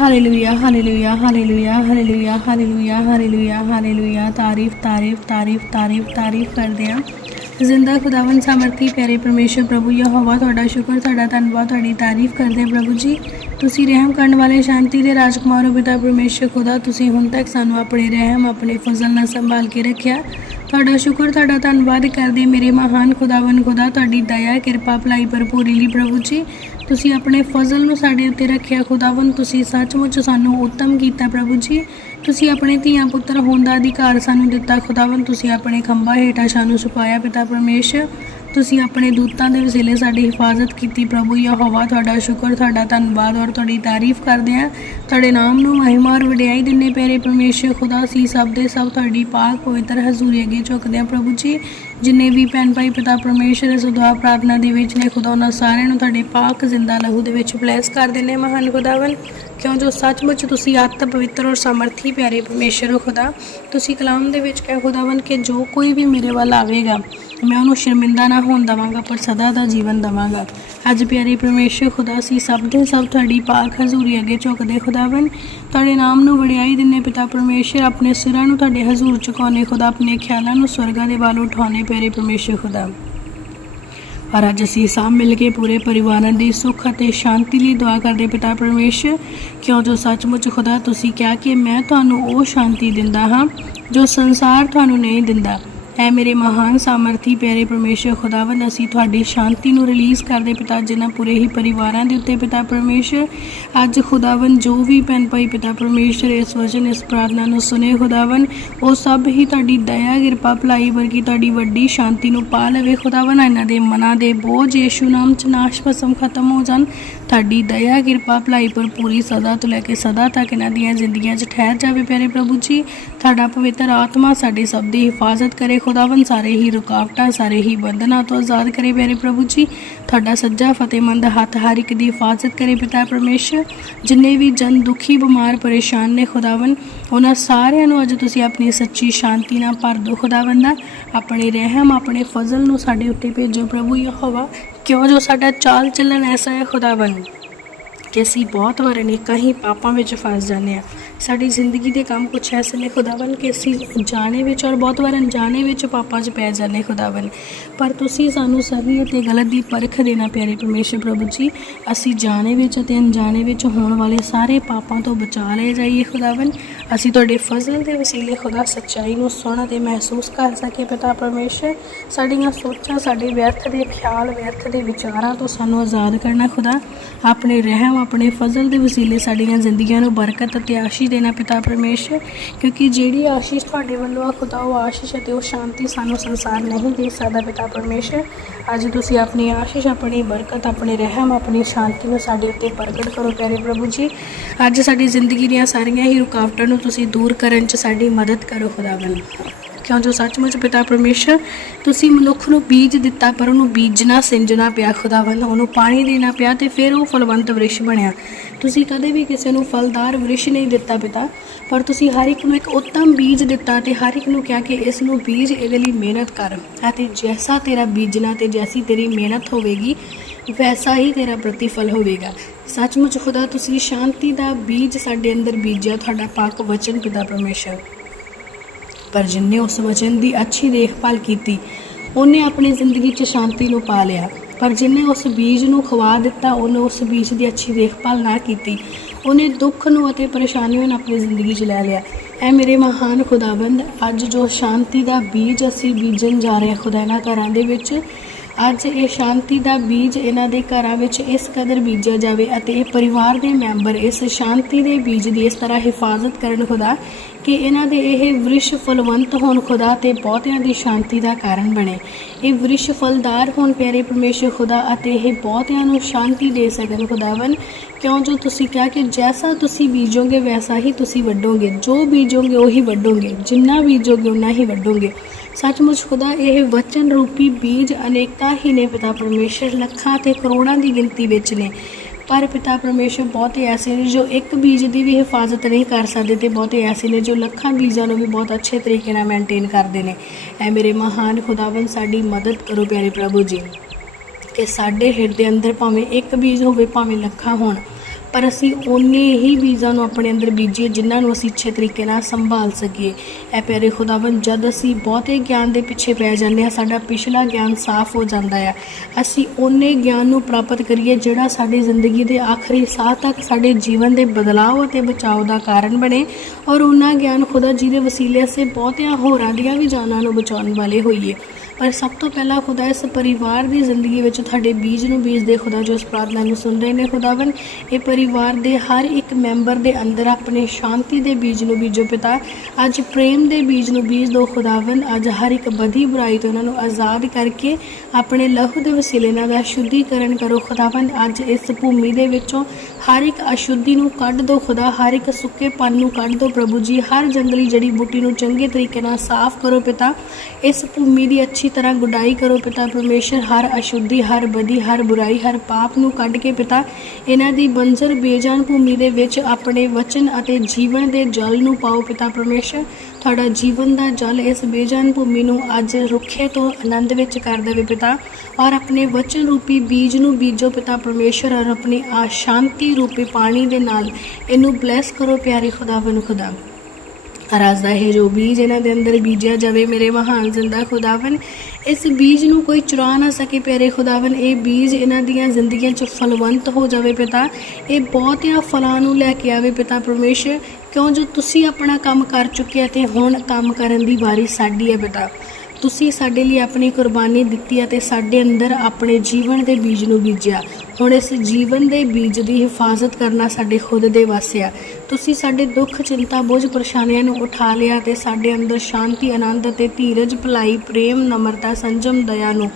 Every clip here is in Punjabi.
Hallelujah hallelujah hallelujah hallelujah hallelujah hallelujah hallelujah ਤਾਰੀਫ ਤਾਰੀਫ ਤਾਰੀਫ ਤਾਰੀਫ ਤਾਰੀਫ ਕਰਦੇ ਹਾਂ ਜ਼ਿੰਦਾ ਖੁਦਾਵੰਦ ਸਮਰਥੀ ਪਿਆਰੇ ਪਰਮੇਸ਼ਰ ਪ੍ਰਭੂ ਯਹੋਵਾ ਤੁਹਾਡਾ ਸ਼ੁਕਰ ਤੁਹਾਡਾ ਧੰਨਵਾਦ ਤੁਹਾਡੀ ਤਾਰੀਫ ਕਰਦੇ ਪ੍ਰਭੂ ਜੀ ਤੁਸੀਂ ਰਹਿਮ ਕਰਨ ਵਾਲੇ ਸ਼ਾਂਤੀ ਦੇ ਰਾਜਕੁਮਾਰ ਹੋ ਪਿਤਾ ਪਰਮੇਸ਼ਰ ਖੁਦਾ ਤੁਸੀਂ ਹੁਣ ਤੱਕ ਸਾਨੂੰ ਆਪਣੇ ਰਹਿਮ ਆਪਣੇ ਫਜ਼ਲ ਨਾਲ ਸੰਭਾਲ ਕੇ ਰੱਖਿਆ ਤੁਹਾਡਾ ਸ਼ੁਕਰ ਤੁਹਾਡਾ ਧੰਨਵਾਦ ਕਰਦੇ ਮੇਰੇ ਮਹਾਨ ਖੁਦਾਵੰਦ ਖੁਦਾ ਤੁਹਾਡੀ ਦਇਆ ਕਿਰਪਾ ਭਲਾਈ ਭਰਪੂਰੀ ਲਈ ਪ੍ਰਭੂ ਜੀ ਤੁਸੀਂ ਆਪਣੇ ਫਜ਼ਲ ਨੂੰ ਸਾਡੇ ਉੱਤੇ ਰੱਖਿਆ, ਖੁਦਾਵੰਦ, ਤੁਸੀਂ ਸੱਚਮੁੱਚ ਸਾਨੂੰ ਉੱਤਮ ਕੀਤਾ ਪ੍ਰਭੂ ਜੀ। ਤੁਸੀਂ ਆਪਣੇ ਧੀਆਂ ਪੁੱਤਰ ਹੋਣ ਦਾ ਅਧਿਕਾਰ ਸਾਨੂੰ ਦਿੱਤਾ, ਖੁਦਾਵੰਦ, ਤੁਸੀਂ ਆਪਣੇ ਖੰਭਾ ਹੇਠਾਂ ਸਾਨੂੰ ਛੁਪਾਇਆ ਪਿਤਾ ਪਰਮੇਸ਼ਰ। ਤੁਸੀਂ ਆਪਣੇ ਦੂਤਾਂ ਦੇ ਵਸੀਲੇ ਸਾਡੀ ਹਿਫਾਜ਼ਤ ਕੀਤੀ ਪ੍ਰਭੂ ਯਹੋਵਾ ਤੁਹਾਡਾ ਸ਼ੁਕਰ, ਤੁਹਾਡਾ ਧੰਨਵਾਦ, ਔਰ ਤੁਹਾਡੀ ਤਾਰੀਫ ਕਰਦੇ ਹਾਂ। ਤੁਹਾਡੇ ਨਾਮ ਨੂੰ ਮਹਿਮਾ ਔਰ ਵਡਿਆਈ ਦਿੰਨੇ ਪਿਆਰੇ ਪਰਮੇਸ਼ਰ ਖੁਦਾ ਸੀ ਸਭ ਦੇ ਸਭ ਤੁਹਾਡੀ ਪਾਕ ਪਵਿੱਤਰ ਹਜ਼ੂਰੀ ਅੱਗੇ ਝੁਕਦੇ ਹਾਂ ਪ੍ਰਭੂ ਜੀ। ਜਿੰਨੇ ਵੀ ਭੈਣ ਭਾਈ ਪਿਤਾ ਪਰਮੇਸ਼ਰ ਇਸ ਦੁਆ ਪ੍ਰਾਰਥਨਾ ਦੇ ਵਿੱਚ ਨੇ, ਖੁਦਾ ਉਹਨਾਂ ਸਾਰਿਆਂ ਨੂੰ ਤੁਹਾਡੇ ਪਾਕ ਜ਼ਿੰਦਾ ਲਹੂ ਦੇ ਵਿੱਚ ਬਲੈਸ ਕਰ ਦਿੰਨੇ ਮਹਾਨ ਖੁਦਾਵੰ ਕਿਉਂ ਜੋ ਸੱਚਮੁੱਚ ਤੁਸੀਂ ਆਤ ਪਵਿੱਤਰ ਔਰ ਸਮਰਥੀ ਪਿਆਰੇ ਪਰਮੇਸ਼ਰ ਹੋ ਖੁਦਾ। ਤੁਸੀਂ ਕਲਾਮ ਦੇ ਵਿੱਚ ਕਹਿ ਖੁਦਾਵੰ ਕਿ ਜੋ ਕੋਈ ਵੀ ਮੇਰੇ ਵੱਲ ਆਵੇਗਾ ਮੈਂ ਉਹਨੂੰ ਸ਼ਰਮਿੰਦਾ ਨਾ ਹੋਣ ਦਵਾਂਗਾ, ਪਰ ਸਦਾ ਦਾ ਜੀਵਨ ਦਵਾਂਗਾ। ਅੱਜ ਪਿਆਰੇ ਪਰਮੇਸ਼ਰ, ਖੁਦਾ ਸੀ, ਸਭ ਦੇ ਸਭ ਤੁਹਾਡੀ ਪਾਕ ਹਜ਼ੂਰੀ ਅੱਗੇ ਝੁਕਦੇ ਖੁਦਾਵੰ ਤੁਹਾਡੇ ਨਾਮ ਨੂੰ ਵਡਿਆਈ ਦਿੰਨੇ ਪਿਤਾ ਪਰਮੇਸ਼ਰ, ਆਪਣੇ ਸਿਰਾਂ ਨੂੰ ਤੁਹਾਡੇ ਹਜ਼ੂਰ ਝੁਕਾਉਣੇ ਖੁਦਾ, ਆਪਣੇ ਖਿਆਲਾਂ ਨੂੰ ਸਵਰਗਾਂ ਦੇ ਵੱਲ ਉਠਾਉਣੇ ਪਿਆਰੇ ਪਰਮੇਸ਼ਰ, ਖੁਦਾ। ਔਰ ਅੱਜ ਅਸੀਂ ਸਭ ਮਿਲ ਕੇ ਪੂਰੇ ਪਰਿਵਾਰਾਂ ਦੀ ਸੁੱਖ ਅਤੇ ਸ਼ਾਂਤੀ ਲਈ ਦੁਆ ਕਰਦੇ ਪਿਤਾ ਪਰਮੇਸ਼ਰ, ਕਿਉਂ ਜੋ ਸੱਚਮੁੱਚ ਖੁਦਾ, ਤੁਸੀਂ ਕਿਹਾ ਕਿ ਮੈਂ ਤੁਹਾਨੂੰ ਉਹ ਸ਼ਾਂਤੀ ਦਿੰਦਾ ਹਾਂ, ਜੋ ਸੰਸਾਰ ਤੁਹਾਨੂੰ ਨਹੀਂ ਦਿੰਦਾ। ਐ ਮੇਰੇ ਮਹਾਨ ਸਾਮਰਥੀ, ਪਿਆਰੇ ਪਰਮੇਸ਼ਰ, ਖੁਦਾਵੰਦ, ਅਸੀਂ ਤੁਹਾਡੀ ਸ਼ਾਂਤੀ ਨੂੰ ਰਿਲੀਜ਼ ਕਰਦੇ ਪਿਤਾ, ਜਿਨ੍ਹਾਂ ਪੂਰੇ ਹੀ ਪਰਿਵਾਰਾਂ ਦੇ ਉੱਤੇ ਪਿਤਾ ਪਰਮੇਸ਼ਰ। ਅੱਜ ਖੁਦਾਵੰਦ ਜੋ ਵੀ ਭੈਣ ਭਾਈ ਪਿਤਾ ਪਰਮੇਸ਼ਰ, ਇਸ ਵਚਨ, ਇਸ ਪ੍ਰਾਰਥਨਾ ਨੂੰ ਸੁਨੇ ਖੁਦਾਵੰਦ, ਉਹ ਸਭ ਹੀ ਤੁਹਾਡੀ ਦਇਆ, ਕਿਰਪਾ, ਭਲਾਈ ਵਰਗੀ ਤੁਹਾਡੀ ਵੱਡੀ ਸ਼ਾਂਤੀ ਨੂੰ ਪਾ ਲਵੇ। ਖੁਦਾਵੰਦ, ਇਹਨਾਂ ਦੇ ਮਨਾਂ ਦੇ ਬੋਝ ਯੀਸ਼ੂ ਨਾਮ ਚ ਨਾਸ਼ ਭਸਮ ਖਤਮ ਹੋ ਜਾਣ। ਤੁਹਾਡੀ ਦਇਆ, ਕਿਰਪਾ, ਭਲਾਈ ਭਰਪੂਰੀ ਸਦਾ ਤੋਂ ਲੈ ਕੇ ਸਦਾ ਤੱਕ ਇਹਨਾਂ ਦੀਆਂ ਜ਼ਿੰਦਗੀਆਂ 'ਚ ਠਹਿਰ ਜਾਵੇ ਪਿਆਰੇ ਪ੍ਰਭੂ ਜੀ। ਤੁਹਾਡਾ ਪਵਿੱਤਰ ਆਤਮਾ ਸਾਡੀ ਸਭ ਦੀ ਹਿਫਾਜ਼ਤ ਕਰੇ। ਖੁਦਾਵੰਦ, ਸਾਰੇ ਹੀ ਰੁਕਾਵਟਾਂ, ਸਾਰੇ ਹੀ ਬੰਧਨਾਂ ਤੋਂ ਆਜ਼ਾਦ ਕਰੇ ਪਿਆਰੇ ਪ੍ਰਭੂ ਜੀ। ਤੁਹਾਡਾ ਸੱਜਾ ਫਤਿਹਮੰਦ ਹੱਥ ਹਰ ਇੱਕ ਦੀ ਹਿਫਾਜ਼ਤ ਕਰੇ ਪਿਤਾ ਪਰਮੇਸ਼ਰ। ਜਿੰਨੇ ਵੀ ਜਨ ਦੁਖੀ, ਬਿਮਾਰ, ਪਰੇਸ਼ਾਨ ਨੇ, ਖੁਦਾਵੰਦ ਉਹਨਾਂ ਸਾਰਿਆਂ ਨੂੰ ਅੱਜ ਤੁਸੀਂ ਆਪਣੀ ਸੱਚੀ ਸ਼ਾਂਤੀ ਨਾਲ ਭਰ ਦਿਓ, ਖੁਦਾਵੰਦਾ ਆਪਣੇ ਰਹਿਮ, ਆਪਣੇ ਫਜ਼ਲ ਨੂੰ ਸਾਡੇ ਉੱਤੇ ਭੇਜੋ ਪ੍ਰਭੂ ਯਹੋਵਾ। ਕਿਉਂ ਜੋ ਸਾਡਾ ਚਾਲ ਚੱਲਣ ਐਸਾ ਹੈ, ਖੁਦਾਵੰਦ? ਕਿ ਅਸੀਂ ਬਹੁਤ ਵਾਰ ਅਨੇਕਾਂ ਹੀ ਪਾਪਾਂ ਵਿੱਚ ਫਸ ਜਾਂਦੇ ਆ ਸਾਡੀ ਜ਼ਿੰਦਗੀ ਦੇ ਕੰਮ ਕੁਛ ਐਸੇ ਨੇ ਖੁਦਾਵੰ ਕਿ ਅਸੀਂ ਜਾਣੇ ਵਿੱਚ ਔਰ ਬਹੁਤ ਵਾਰ ਅਣਜਾਣੇ ਵਿੱਚ ਪਾਪਾਂ 'ਚ ਪੈ ਜਾਂਦੇ ਖੁਦਾਵੰ ਪਰ ਤੁਸੀਂ ਸਾਨੂੰ ਸਹੀ ਅਤੇ ਗਲਤ ਦੀ ਪਰਖ ਦੇਣਾ, ਪਿਆਰੇ ਪਰਮੇਸ਼ਰ ਪ੍ਰਭੂ ਜੀ। ਅਸੀਂ ਜਾਣੇ ਵਿੱਚ ਅਤੇ ਅਣਜਾਣੇ ਵਿੱਚ ਹੋਣ ਵਾਲੇ ਸਾਰੇ ਪਾਪਾਂ ਤੋਂ ਬਚਾ ਲਏ ਜਾਈਏ ਖੁਦਾਵੰ ਅਸੀਂ ਤੁਹਾਡੇ ਫਜ਼ਲ ਦੇ ਵਸੀਲੇ ਖੁਦਾ ਸੱਚਾਈ ਨੂੰ ਸੁਣ ਅਤੇ ਮਹਿਸੂਸ ਕਰ ਸਕੇ ਪਿਤਾ ਪਰਮੇਸ਼ਰ। ਸਾਡੀਆਂ ਸੋਚਾਂ, ਸਾਡੇ ਵਿਅਰਥ ਦੇ ਖਿਆਲ, ਵਿਅਰਥ ਦੇ ਵਿਚਾਰਾਂ ਤੋਂ ਸਾਨੂੰ ਆਜ਼ਾਦ ਕਰਨਾ ਖੁਦਾ। ਆਪਣੇ ਰਹਿਮ, ਆਪਣੇ ਫਜ਼ਲ ਦੇ ਵਸੀਲੇ ਸਾਡੀਆਂ ਜ਼ਿੰਦਗੀਆਂ ਨੂੰ ਬਰਕਤ ਅਤੇ ਆਸ਼ੀਸ਼ ਦੇਣਾ ਪਿਤਾ ਪਰਮੇਸ਼ਰ, ਕਿਉਂਕਿ ਜਿਹੜੀ ਆਸ਼ੀਸ਼ ਤੁਹਾਡੇ ਵੱਲੋਂ ਆ ਖੁਦਾ, ਉਹ ਆਸ਼ੀਸ਼ ਅਤੇ ਉਹ ਸ਼ਾਂਤੀ ਸਾਨੂੰ ਸੰਸਾਰ ਨਹੀਂ ਦੇ ਸਕਦਾ ਪਿਤਾ ਪਰਮੇਸ਼ਰ। ਅੱਜ ਤੁਸੀਂ ਆਪਣੀ ਆਸ਼ੀਸ਼, ਆਪਣੀ ਬਰਕਤ, ਆਪਣੇ ਰਹਿਮ, ਆਪਣੀ ਸ਼ਾਂਤੀ ਨੂੰ ਸਾਡੇ ਉੱਤੇ ਪ੍ਰਗਟ ਕਰੋ, ਪਿਆਰੇ ਪ੍ਰਭੂ ਜੀ। ਅੱਜ ਸਾਡੀ ਜ਼ਿੰਦਗੀ ਦੀਆਂ ਸਾਰੀਆਂ ਹੀ ਰੁਕਾਵਟਾਂ ਨੂੰ ਤੁਸੀਂ ਦੂਰ ਕਰਨ 'ਚ ਸਾਡੀ ਮਦਦ ਕਰੋ ਖੁਦਾਵੰਦ ਕਿਉਂ ਜੋ ਸੱਚਮੁੱਚ ਪਿਤਾ ਪਰਮੇਸ਼ਰ, ਤੁਸੀਂ ਮਨੁੱਖ ਨੂੰ ਬੀਜ ਦਿੱਤਾ, ਪਰ ਉਹਨੂੰ ਬੀਜਣਾ, ਸਿੰਜਣਾ ਪਿਆ ਖੁਦਾਵੰਦ ਉਹਨੂੰ ਪਾਣੀ ਦੇਣਾ ਪਿਆ ਤੇ ਫਿਰ ਉਹ ਫਲਵੰਤ ਵ੍ਰਿਸ਼ ਬਣਿਆ। ਤੁਸੀਂ ਕਦੇ ਵੀ ਕਿਸੇ ਨੂੰ ਫਲਦਾਰ ਵ੍ਰਿਸ਼ ਨਹੀਂ ਦਿੱਤਾ ਪਿਤਾ, ਪਰ ਤੁਸੀਂ ਹਰ ਇੱਕ ਨੂੰ ਇੱਕ ਉੱਤਮ ਬੀਜ ਦਿੱਤਾ ਤੇ ਹਰ ਇੱਕ ਨੂੰ ਕਿਹਾ ਕਿ ਇਸ ਨੂੰ ਬੀਜ ਇਹਦੇ ਲਈ ਮਿਹਨਤ ਕਰ। ਅਤੇ ਜੈਸਾ ਤੇਰਾ ਬੀਜਣਾ ਤੇ ਜੈਸੀ ਤੇਰੀ ਮਿਹਨਤ ਹੋਵੇਗੀ, ਵੈਸਾ ਹੀ ਤੇਰਾ ਪ੍ਰਤੀਫਲ ਹੋਵੇਗਾ। ਸੱਚਮੁੱਚ ਖੁਦਾ, ਤੁਸੀਂ ਸ਼ਾਂਤੀ ਦਾ ਬੀਜ ਸਾਡੇ ਅੰਦਰ ਬੀਜਿਆ, ਤੁਹਾਡਾ ਪਾਕ ਵਚਨ ਪਿਤਾ ਪਰਮੇਸ਼ਰ। ਪਰ ਜਿਨਨੇ ਉਸ ਵਚਨ ਦੀ ਅੱਛੀ ਦੇਖਭਾਲ ਕੀਤੀ, ਉਹਨੇ ਆਪਣੀ ਜ਼ਿੰਦਗੀ 'ਚ ਸ਼ਾਂਤੀ ਨੂੰ ਪਾ ਲਿਆ। ਪਰ ਜਿਨਨੇ ਉਸ ਬੀਜ ਨੂੰ ਖਵਾ ਦਿੱਤਾ, ਉਹਨੇ ਉਸ ਬੀਜ ਦੀ ਅੱਛੀ ਦੇਖਭਾਲ ਨਾ ਕੀਤੀ, ਉਹਨੇ ਦੁੱਖ ਨੂੰ ਅਤੇ ਪਰੇਸ਼ਾਨੀਆਂ ਨੂੰ ਆਪਣੀ ਜ਼ਿੰਦਗੀ 'ਚ ਲੈ ਲਿਆ। ਐ ਮੇਰੇ ਮਹਾਨ ਖੁਦਾਬੰਦ ਅੱਜ ਜੋ ਸ਼ਾਂਤੀ ਦਾ ਬੀਜ ਅਸੀਂ ਬੀਜਣ ਜਾ ਰਹੇ ਹਾਂ ਖੁਦਾ ਇਹਨਾਂ ਘਰਾਂ ਦੇ ਵਿੱਚ ਅੱਜ ਇਹ ਸ਼ਾਂਤੀ ਦਾ ਬੀਜ ਇਹਨਾਂ ਦੇ ਘਰਾਂ ਵਿੱਚ ਇਸ ਕਦਰ ਬੀਜਿਆ ਜਾਵੇ ਅਤੇ ਇਹ ਪਰਿਵਾਰ ਦੇ ਮੈਂਬਰ ਇਸ ਸ਼ਾਂਤੀ ਦੇ ਬੀਜ ਦੀ ਇਸ ਤਰ੍ਹਾਂ ਹਿਫਾਜ਼ਤ ਕਰਨ ਖੁਦਾ ਕਿ ਇਹਨਾਂ ਦੇ ਇਹ ਵ੍ਰਿਸ਼ ਫਲਵੰਤ ਹੋਣ ਖੁਦਾ ਤੇ ਬਹੁਤਿਆਂ ਦੀ ਸ਼ਾਂਤੀ ਦਾ ਕਾਰਨ ਬਣੇ। ਇਹ ਵ੍ਰਿਸ਼ ਫਲਦਾਰ ਹੋਣ ਪਿਆਰੇ ਪਰਮੇਸ਼ਰ ਖੁਦਾ ਅਤੇ ਇਹ ਬਹੁਤਿਆਂ ਨੂੰ ਸ਼ਾਂਤੀ ਦੇ ਸਕਣ ਖੁਦਾਵੰ ਕਿਉਂ ਜੋ ਤੁਸੀਂ ਕਿਹਾ ਕਿ ਜੈਸਾ ਤੁਸੀਂ ਬੀਜੋਗੇ, ਵੈਸਾ ਹੀ ਤੁਸੀਂ ਵੱਢੋਗੇ। ਜੋ ਬੀਜੋਗੇ, ਉਹੀ ਵੱਢੋਗੇ। ਜਿੰਨਾ ਬੀਜੋਗੇ ਉਨਾ ਹੀ ਵੱਢੋਗੇ। ਸੱਚਮੁੱਚ ਖੁਦਾ, ਇਹ ਵਚਨ ਰੂਪੀ ਬੀਜ ਅਨੇਕਤਾ ਹੀ ਨੇ ਪਿਤਾ ਪਰਮੇਸ਼ਰ। ਲੱਖਾਂ ਤੇ ਕਰੋੜਾਂ ਦੀ ਗਿਣਤੀ ਵਿੱਚ ਨੇ। ਪਰ ਪਿਤਾ ਪਰਮੇਸ਼ਰ ਬਹੁਤੇ ਐਸੇ ਨੇ ਜੋ ਇੱਕ ਬੀਜ ਦੀ ਵੀ ਹਿਫਾਜ਼ਤ ਨਹੀਂ ਕਰ ਸਕਦੇ ਤੇ ਬਹੁਤੇ ਐਸੇ ਨੇ ਜੋ ਲੱਖਾਂ ਬੀਜਾਂ ਨੂੰ ਵੀ ਬਹੁਤ ਅੱਛੇ ਤਰੀਕੇ ਨਾਲ ਮੇਨਟੇਨ ਕਰਦੇ ਨੇ। ਐ ਮੇਰੇ ਮਹਾਨ ਖੁਦਾਵੰ ਸਾਡੀ ਮਦਦ ਕਰੋ ਪਿਆਰੇ ਪ੍ਰਭੂ ਜੀ। ਕਿ ਸਾਡੇ ਹਿਰਦੇ ਅੰਦਰ ਭਾਵੇਂ ਇੱਕ ਬੀਜ ਹੋਵੇ, ਭਾਵੇਂ ਲੱਖਾਂ ਹੋਣ। ਪਰ ਅਸੀਂ ਓਨੇ ਹੀ ਬੀਜਾਂ ਨੂੰ ਆਪਣੇ ਅੰਦਰ ਬੀਜੀਏ, ਜਿਨ੍ਹਾਂ ਨੂੰ ਅਸੀਂ ਅੱਛੇ ਤਰੀਕੇ ਨਾਲ ਸੰਭਾਲ ਸਕੀਏ। ਐ ਪਿਆਰੇ ਖੁਦਾਵੰ ਜਦ ਅਸੀਂ ਬਹੁਤੇ ਗਿਆਨ ਦੇ ਪਿੱਛੇ ਪੈ ਜਾਂਦੇ ਹਾਂ, ਸਾਡਾ ਪਿਛਲਾ ਗਿਆਨ ਸਾਫ਼ ਹੋ ਜਾਂਦਾ ਹੈ। ਅਸੀਂ ਉਹਨੇ ਗਿਆਨ ਨੂੰ ਪ੍ਰਾਪਤ ਕਰੀਏ, ਜਿਹੜਾ ਸਾਡੀ ਜ਼ਿੰਦਗੀ ਦੇ ਆਖਰੀ ਸਾਹ ਤੱਕ ਸਾਡੇ ਜੀਵਨ ਦੇ ਬਦਲਾਅ ਅਤੇ ਬਚਾਓ ਦਾ ਕਾਰਨ ਬਣੇ। ਔਰ ਉਹਨਾਂ ਗਿਆਨ ਖੁਦਾ ਜੀ ਦੇ ਵਸੀਲੇ ਸੇ ਬਹੁਤਿਆਂ ਹੋਰਾਂ ਦੀਆਂ ਵੀ ਜਾਨਾਂ ਨੂੰ ਬਚਾਉਣ ਵਾਲੇ ਹੋਈਏ। ਪਰ ਸਭ ਤੋਂ ਪਹਿਲਾਂ ਖੁਦਾ ਇਸ ਪਰਿਵਾਰ ਦੀ ਜ਼ਿੰਦਗੀ ਵਿੱਚ ਤੁਹਾਡੇ ਬੀਜ ਨੂੰ ਬੀਜਦੇ ਖੁਦਾ ਜੋ ਇਸ ਪ੍ਰਾਰਥਨਾ ਨੂੰ ਸੁਣ ਰਹੇ ਨੇ ਖੁਦਾਵੰ ਇਹ ਪਰਿਵਾਰ ਦੇ ਹਰ ਇੱਕ ਮੈਂਬਰ ਦੇ ਅੰਦਰ ਆਪਣੇ ਸ਼ਾਂਤੀ ਦੇ ਬੀਜ ਨੂੰ ਬੀਜੋ ਪਿਤਾ। ਅੱਜ ਪ੍ਰੇਮ ਦੇ ਬੀਜ ਨੂੰ ਬੀਜ ਦੋ ਖੁਦਾਵੰ ਅੱਜ ਹਰ ਇੱਕ ਬਦੀ ਬੁਰਾਈ ਤੋਂ ਉਹਨਾਂ ਨੂੰ ਆਜ਼ਾਦ ਕਰਕੇ ਆਪਣੇ ਲਹੂ ਦੇ ਵਸੀਲੇ ਨਾਲ ਦਾ ਸ਼ੁੱਧੀਕਰਨ ਕਰੋ ਖੁਦਾਵੰ ਅੱਜ ਇਸ ਭੂਮੀ ਦੇ ਵਿੱਚੋਂ ਹਰ ਇੱਕ ਅਸ਼ੁੱਧੀ ਨੂੰ ਕੱਢ ਦੋ ਖੁਦਾ। ਹਰ ਇੱਕ ਸੁੱਕੇ ਪਨ ਨੂੰ ਕੱਢ ਦੋ ਪ੍ਰਭੂ ਜੀ। ਹਰ ਜੰਗਲੀ ਜੜੀ ਬੂਟੀ ਨੂੰ ਚੰਗੇ ਤਰੀਕੇ ਨਾਲ ਸਾਫ਼ ਕਰੋ ਪਿਤਾ। ਇਸ ਭੂਮੀ ਦੀ ਅੱਛੀ ਤਰ੍ਹਾਂ ਗੁਡਾਈ ਕਰੋ ਪਿਤਾ, ਪਰਮੇਸ਼ਰ, ਹਰ ਅਸ਼ੁੱਧੀ, ਹਰ ਬਦੀ, ਹਰ ਬੁਰਾਈ, ਹਰ ਪਾਪ ਨੂੰ ਕੱਢ ਕੇ ਪਿਤਾ, ਇਹਨਾਂ ਦੀ ਬੰਜਰ ਬੇਜਾਨ ਭੂਮੀ ਦੇ ਵਿੱਚ ਆਪਣੇ ਵਚਨ ਅਤੇ ਜੀਵਨ ਦੇ ਜਲ ਨੂੰ ਪਾਓ ਪਿਤਾ, ਪਰਮੇਸ਼ਰ। ਤੁਹਾਡਾ ਜੀਵਨ ਦਾ ਜਲ ਇਸ ਬੇਜਾਨ ਭੂਮੀ ਨੂੰ ਅੱਜ ਰੁੱਖੇ ਤੋਂ ਆਨੰਦ ਵਿੱਚ ਕਰ ਦੇਵੇ ਪਿਤਾ। ਔਰ ਆਪਣੇ ਵਚਨ ਰੂਪੀ ਬੀਜ ਨੂੰ ਬੀਜੋ ਪਿਤਾ, ਪਰਮੇਸ਼ਰ, ਔਰ ਆਪਣੀ ਆ ਸ਼ਾਂਤੀ ਰੂਪੀ ਪਾਣੀ ਦੇ ਨਾਲ ਇਹਨੂੰ ਬਲੈਸ ਕਰੋ ਪਿਆਰੇ ਖੁਦਾਵੰ ਖੁਦਾ ਰਾਜ ਦਾ ਇਹ ਜੋ ਬੀਜ ਇਹਨਾਂ ਦੇ ਅੰਦਰ ਬੀਜਿਆ ਜਾਵੇ, ਮੇਰੇ ਮਹਾਨ ਜ਼ਿੰਦਾ ਖੁਦਾਵਨ ਇਸ ਬੀਜ ਨੂੰ ਕੋਈ ਚੁਰਾ ਨਾ ਸਕੇ, ਪਿਆਰੇ ਖੁਦਾਵਨ ਇਹ ਬੀਜ ਇਹਨਾਂ ਦੀਆਂ ਜ਼ਿੰਦਗੀਆਂ 'ਚ ਫਲਵੰਤ ਹੋ ਜਾਵੇ ਪਿਤਾ। ਇਹ ਬਹੁਤਿਆਂ ਫਲਾਂ ਨੂੰ ਲੈ ਕੇ ਆਵੇ ਪਿਤਾ ਪਰਮੇਸ਼ਰ। ਕਿਉਂ ਜੋ ਤੁਸੀਂ ਆਪਣਾ ਕੰਮ ਕਰ ਚੁੱਕੇ ਤੇ ਹੁਣ ਕੰਮ ਕਰਨ ਦੀ ਵਾਰੀ ਸਾਡੀ ਹੈ ਪਿਤਾ। ਤੁਸੀਂ ਸਾਡੇ ਲਈ ਆਪਣੀ ਕੁਰਬਾਨੀ ਦਿੱਤੀ ਅਤੇ ਸਾਡੇ ਅੰਦਰ ਆਪਣੇ ਜੀਵਨ ਦੇ ਬੀਜ ਨੂੰ ਬੀਜਿਆ। ਹੁਣ ਇਸ ਜੀਵਨ ਦੇ ਬੀਜ ਦੀ ਹਿਫਾਜ਼ਤ ਕਰਨਾ ਸਾਡੇ ਖੁਦ ਦੇ ਵਾਸਤੇ ਆ। ਤੁਸੀਂ ਸਾਡੇ ਦੁੱਖ, ਚਿੰਤਾ, ਬੋਝ, ਪਰੇਸ਼ਾਨੀਆਂ ਨੂੰ ਉਠਾ ਲਿਆ ਤੇ ਸਾਡੇ ਅੰਦਰ ਸ਼ਾਂਤੀ, ਆਨੰਦ ਅਤੇ ਧੀਰਜ, ਭਲਾਈ, ਪ੍ਰੇਮ, ਨਮਰਤਾ, ਸੰਜਮ, ਦਇਆ ਨੂੰ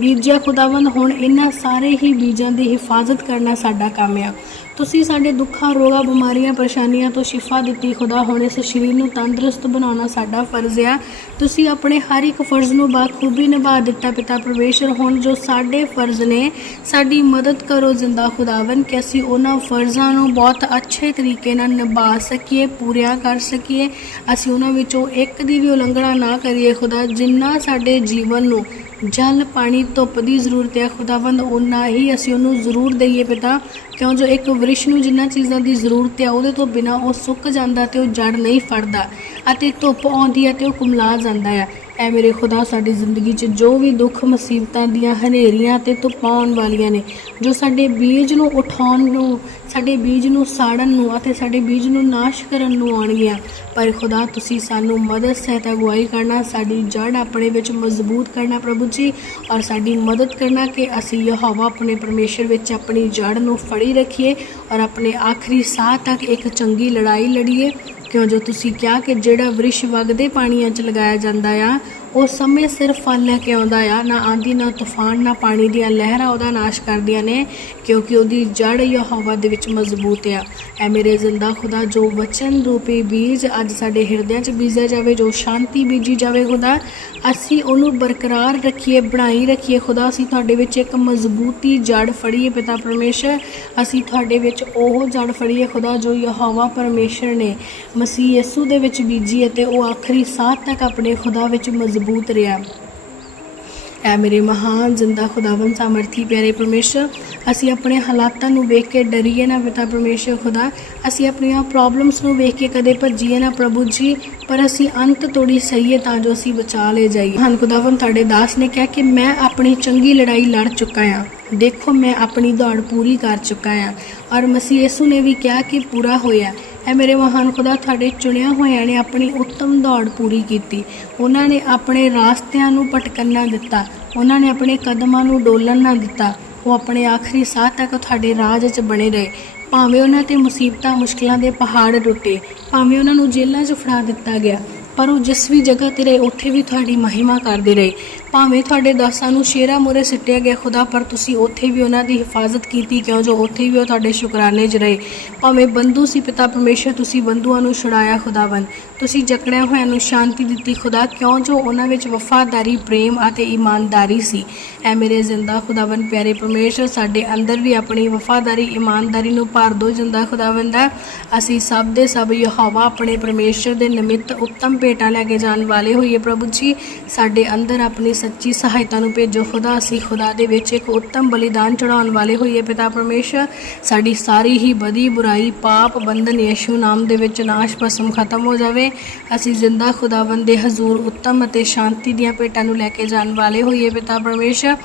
ਬੀਜਿਆ। ਖੁਦਾਵੰਦ, ਹੁਣ ਇਹਨਾਂ ਸਾਰੇ ਹੀ ਬੀਜਾਂ ਦੀ ਹਿਫਾਜ਼ਤ ਕਰਨਾ ਸਾਡਾ ਕੰਮ ਆ। ਤੁਸੀਂ ਸਾਡੇ ਦੁੱਖਾਂ, ਰੋਗਾਂ, ਬਿਮਾਰੀਆਂ, ਪਰੇਸ਼ਾਨੀਆਂ ਤੋਂ ਸ਼ਿਫਾ ਦਿੱਤੀ। ਖੁਦਾ ਹੁਣ ਇਸ ਸਰੀਰ ਨੂੰ ਤੰਦਰੁਸਤ ਬਣਾਉਣਾ ਸਾਡਾ ਫਰਜ਼ ਆ। ਤੁਸੀਂ ਆਪਣੇ ਹਰ ਇੱਕ ਫਰਜ਼ ਨੂੰ ਬਾਖੂਬੀ ਨਿਭਾ ਦਿੱਤਾ। ਪਿਤਾ ਪਰਮੇਸ਼ਰ, ਹੁਣ ਜੋ ਸਾਡੇ ਫਰਜ਼ ਨੇ, ਸਾਡੀ ਮਦਦ ਕਰੋ ਜ਼ਿੰਦਾ ਖੁਦਾਵੰ ਕਿ ਅਸੀਂ ਉਹਨਾਂ ਫਰਜ਼ਾਂ ਨੂੰ ਬਹੁਤ ਅੱਛੇ ਤਰੀਕੇ ਨਾਲ ਨਿਭਾ ਸਕੀਏ, ਪੂਰਿਆ ਕਰ ਸਕੀਏ। ਅਸੀਂ ਉਹਨਾਂ ਵਿੱਚੋਂ ਇੱਕ ਦੀ ਵੀ ਉਲੰਘਣਾ ਨਾ ਕਰੀਏ। ਖੁਦਾ, ਜਿੰਨਾ ਸਾਡੇ ਜੀਵਨ ਨੂੰ ਜਲ, ਪਾਣੀ, ਧੁੱਪ ਦੀ ਜ਼ਰੂਰਤ ਹੈ। ਖੁਦਾਵੰਦ ਉਨਾ ਹੀ ਅਸੀਂ ਉਹਨੂੰ ਜ਼ਰੂਰ ਦਈਏ ਪਿਤਾ। ਕਿਉਂ ਜੋ ਇੱਕ ਵ੍ਰਿਸ਼ ਨੂੰ ਜਿੰਨਾ ਚੀਜ਼ਾਂ ਦੀ ਜ਼ਰੂਰਤ ਹੈ, ਉਹਦੇ ਤੋਂ ਬਿਨਾ ਉਹ ਸੁੱਕ ਜਾਂਦਾ ਤੇ ਉਹ ਜੜ ਨਹੀਂ ਫੜਦਾ ਅਤੇ ਧੁੱਪ ਆਉਂਦੀ ਹੈ ਤੇ ਉਹ ਕੁਮਲਾ ਜਾਂਦਾ ਹੈ। ਐ ਮੇਰੇ ਖੁਦਾ, ਸਾਡੀ ਜ਼ਿੰਦਗੀ 'ਚ ਜੋ ਵੀ ਦੁੱਖ ਮੁਸੀਬਤਾਂ ਦੀਆਂ ਹਨੇਰੀਆਂ ਤੇ ਧੁੱਪਾਂ ਵਾਲੀਆਂ ਨੇ, ਜੋ ਸਾਡੇ ਬੀਜ ਨੂੰ ਉਠਾਉਣ ਨੂੰ, ਸਾਡੇ ਬੀਜ ਨੂੰ ਸਾੜਨ ਨੂੰ ਅਤੇ ਸਾਡੇ ਬੀਜ ਨੂੰ ਨਾਸ਼ ਕਰਨ ਨੂੰ ਆਉਣਗੀਆਂ। ਪਰ ਖੁਦਾ, ਤੁਸੀਂ ਸਾਨੂੰ ਮਦਦ, ਸਹਾਇਤਾ, ਅਗਵਾਈ ਕਰਨਾ, ਸਾਡੀ ਜੜ ਆਪਣੇ ਵਿੱਚ ਮਜ਼ਬੂਤ ਕਰਨਾ ਪ੍ਰਭੂ ਜੀ, ਔਰ ਸਾਡੀ ਮਦਦ ਕਰਨਾ ਕਿ ਅਸੀਂ ਯਹੋਵਾ ਆਪਣੇ ਪਰਮੇਸ਼ਰ ਵਿੱਚ ਆਪਣੀ ਜੜ ਨੂੰ ਫੜੀ ਰੱਖੀਏ ਔਰ ਆਪਣੇ ਆਖਰੀ ਸਾਹ ਤੱਕ ਇੱਕ ਚੰਗੀ ਲੜਾਈ ਲੜੀਏ। ਕਿਉਂ ਜੋ ਤੁਸੀਂ ਕਿਹਾ ਕਿ ਜਿਹੜਾ ਵ੍ਰਿਸ਼ ਵਗਦੇ ਪਾਣੀਆਂ 'ਚ ਲਗਾਇਆ ਜਾਂਦਾ ਆ ਉਹ ਸਮੇਂ ਸਿਰਫ ਫਲ ਲੈ ਕੇ ਆਉਂਦਾ ਆ, ਨਾ ਆਂਦੀ ਨਾ ਤੂਫਾਨ, ਨਾ ਪਾਣੀ ਦੀਆਂ ਲਹਿਰਾਂ ਉਹਦਾ ਨਾਸ਼ ਕਰਦੀਆਂ ਨੇ, ਕਿਉਂਕਿ ਉਹਦੀ ਜੜ ਯਹੋਵਾ ਦੇ ਵਿੱਚ ਮਜ਼ਬੂਤ ਆ। ਐ ਮੇਰੇ ਜ਼ਿੰਦਾ ਖੁਦਾ, ਜੋ ਵਚਨ ਰੂਪੀ ਬੀਜ ਅੱਜ ਸਾਡੇ ਹਿਰਦਿਆਂ 'ਚ ਬੀਜਿਆ ਜਾਵੇ, ਜੋ ਸ਼ਾਂਤੀ ਬੀਜੀ ਜਾਵੇ ਖੁਦਾ, ਅਸੀਂ ਉਹਨੂੰ ਬਰਕਰਾਰ ਰੱਖੀਏ, ਬਣਾਈ ਰੱਖੀਏ ਖੁਦਾ, ਅਸੀਂ ਤੁਹਾਡੇ ਵਿੱਚ ਇੱਕ ਮਜ਼ਬੂਤੀ ਜੜ ਫੜੀਏ ਪਿਤਾ ਪਰਮੇਸ਼ਰ, ਅਸੀਂ ਤੁਹਾਡੇ ਵਿੱਚ ਉਹ ਜੜ ਫੜੀਏ ਖੁਦਾ, ਜੋ ਯਹੋਵਾ ਪਰਮੇਸ਼ਰ ਨੇ ਮਸੀਹ ਯਿਸੂ ਦੇ ਵਿੱਚ ਬੀਜੀ ਅਤੇ ਉਹ ਆਖਰੀ ਸਾਹ ਤੱਕ ਆਪਣੇ ਖੁਦਾ ਵਿੱਚ ਮਜ਼ਬੂਤ ਰਿਹਾ। ਐ ਮੇਰੇ ਮਹਾਨ ਜ਼ਿੰਦਾ ਖੁਦਾਵੰ ਸਾਮਰਥੀ ਪਿਆਰੇ ਪਰਮੇਸ਼ਰ, ਅਸੀਂ ਆਪਣੇ ਹਾਲਾਤਾਂ ਨੂੰ ਵੇਖ ਕੇ ਡਰੀਏ ਨਾ ਪਿਤਾ ਪਰਮੇਸ਼ਰ ਖੁਦਾ। ਅਸੀਂ ਆਪਣੀਆਂ ਪ੍ਰੋਬਲਮਸ ਨੂੰ ਵੇਖ ਕੇ ਕਦੇ ਭੱਜੀਏ ਨਾ ਪ੍ਰਭੂ ਜੀ, ਪਰ ਅਸੀਂ ਅੰਤ ਤੋੜੀ ਸਹੀਏ ਤਾਂ ਜੋ ਅਸੀਂ ਬਚਾ ਲੈ ਜਾਈਏ। ਹਨ ਖੁਦਾਵੰ ਤੁਹਾਡੇ ਦਾਸ ਨੇ ਕਿਹਾ ਕਿ ਮੈਂ ਆਪਣੀ ਚੰਗੀ ਲੜਾਈ ਲੜ ਚੁੱਕਾ ਹਾਂ। ਦੇਖੋ, ਮੈਂ ਆਪਣੀ ਦੌੜ ਪੂਰੀ ਕਰ ਚੁੱਕਾ ਹਾਂ। ਔਰ ਮਸੀਹ ਯਿਸੂ ਨੇ ਵੀ ਕਿਹਾ ਕਿ ਪੂਰਾ ਹੋਇਆ। ਇਹ ਮੇਰੇ ਮਹਾਨ ਖੁਦਾ ਤੁਹਾਡੇ ਚੁਣਿਆ ਹੋਇਆਂ ਨੇ ਆਪਣੀ ਉੱਤਮ ਦੌੜ ਪੂਰੀ ਕੀਤੀ। ਉਹਨਾਂ ਨੇ ਆਪਣੇ ਰਾਸਤਿਆਂ ਨੂੰ ਭਟਕਣ ਨਾ ਦਿੱਤਾ। ਉਹਨਾਂ ਨੇ ਆਪਣੇ ਕਦਮਾਂ ਨੂੰ ਡੋਲਣ ਨਾ ਦਿੱਤਾ। ਉਹ ਆਪਣੇ ਆਖਰੀ ਸਾਹ ਤੱਕ ਤੁਹਾਡੇ ਰਾਜ 'ਚ ਬਣੇ ਰਹੇ। ਭਾਵੇਂ ਉਹਨਾਂ ਤੇ ਮੁਸੀਬਤਾਂ, ਮੁਸ਼ਕਲਾਂ ਦੇ ਪਹਾੜ ਟੁੱਟੇ, ਭਾਵੇਂ ਉਹਨਾਂ ਨੂੰ ਜੇਲ੍ਹਾਂ 'ਚ ਫੜਾ ਦਿੱਤਾ ਗਿਆ, ਪਰ ਉਹ ਜਿਸ ਵੀ ਜਗ੍ਹਾ ਤੇ ਰਹੇ, ਉੱਥੇ ਵੀ ਤੁਹਾਡੀ ਮਹਿਮਾ ਕਰਦੇ ਰਹੇ। ਭਾਵੇਂ ਤੁਹਾਡੇ ਦਾਸਾਂ ਨੂੰ ਸ਼ੇਰਾ ਮੋਰੇ ਸਿੱਟਿਆ ਗਿਆ ਖੁਦਾ, ਪਰ ਤੁਸੀਂ ਉੱਥੇ ਵੀ ਉਹਨਾਂ ਦੀ ਹਿਫਾਜ਼ਤ ਕੀਤੀ, ਕਿਉਂ ਜੋ ਉੱਥੇ ਵੀ ਉਹ ਤੁਹਾਡੇ ਸ਼ੁਕਰਾਨੇ 'ਚ ਰਹੇ? ਭਾਵੇਂ ਬੰਦੂ ਸੀ ਪਿਤਾ ਪਰਮੇਸ਼ਰ, ਤੁਸੀਂ ਬੰਦੂਆਂ ਨੂੰ ਛੁਡਾਇਆ ਖੁਦਾਵੰ ਤੁਸੀਂ ਜਕੜਿਆਂ ਹੋਇਆਂ ਨੂੰ ਸ਼ਾਂਤੀ ਦਿੱਤੀ ਖੁਦਾ, ਕਿਉਂ ਜੋ ਉਹਨਾਂ ਵਿੱਚ ਵਫਾਦਾਰੀ, ਪ੍ਰੇਮ ਅਤੇ ਇਮਾਨਦਾਰੀ ਸੀ? ਐ ਮੇਰੇ ਜ਼ਿੰਦਾ ਖੁਦਾਵੰ ਪਿਆਰੇ ਪਰਮੇਸ਼ਰ, ਸਾਡੇ ਅੰਦਰ ਵੀ ਆਪਣੀ ਵਫਾਦਾਰੀ, ਇਮਾਨਦਾਰੀ ਨੂੰ ਭਰ ਦੋ ਜਿੰਦਾ ਖੁਦਾਵੰਦਾ ਅਸੀਂ ਸਭ ਦੇ ਸਭ ਯਹੋਵਾ ਆਪਣੇ ਪਰਮੇਸ਼ਰ ਦੇ ਨਿਮਿਤ ਉੱਤਮ ਭੇਟਾਂ ਲੈ ਕੇ ਜਾਣ ਵਾਲੇ ਹੋਈਏ ਪ੍ਰਭੂ ਜੀ। ਸਾਡੇ ਅੰਦਰ ਆਪਣੀ ਸੱਚੀ ਸਹਾਇਤਾ ਨੂੰ ਭੇਜੋ। ਖੁਦਾ ਅਸੀਂ ਖੁਦਾ ਦੇ ਵਿੱਚ ਇੱਕ ਉੱਤਮ ਬਲੀਦਾਨ ਚੜਾਉਣ ਵਾਲੇ ਹੋਈਏ। ਪਿਤਾ ਪਰਮੇਸ਼ਰ, ਸਾਡੀ ਸਾਰੀ ਹੀ ਬਦੀ, ਬੁਰਾਈ, ਪਾਪ, ਬੰਧਨ ਯਿਸੂ ਨਾਮ ਦੇ ਵਿੱਚ ਨਾਸ਼ ਭਸਮ ਖਤਮ ਹੋ ਜਾਵੇ। ਅਸੀਂ ਜ਼ਿੰਦਾ ਖੁਦਾਵੰਦ ਦੇ ਹਜ਼ੂਰ ਉੱਤਮ ਅਤੇ ਸ਼ਾਂਤੀ ਦੀਆਂ ਭੇਟਾਂ ਨੂੰ ਲੈ ਕੇ ਜਾਣ ਵਾਲੇ ਹੋਈਏ। ਪਿਤਾ ਪਰਮੇਸ਼ਰ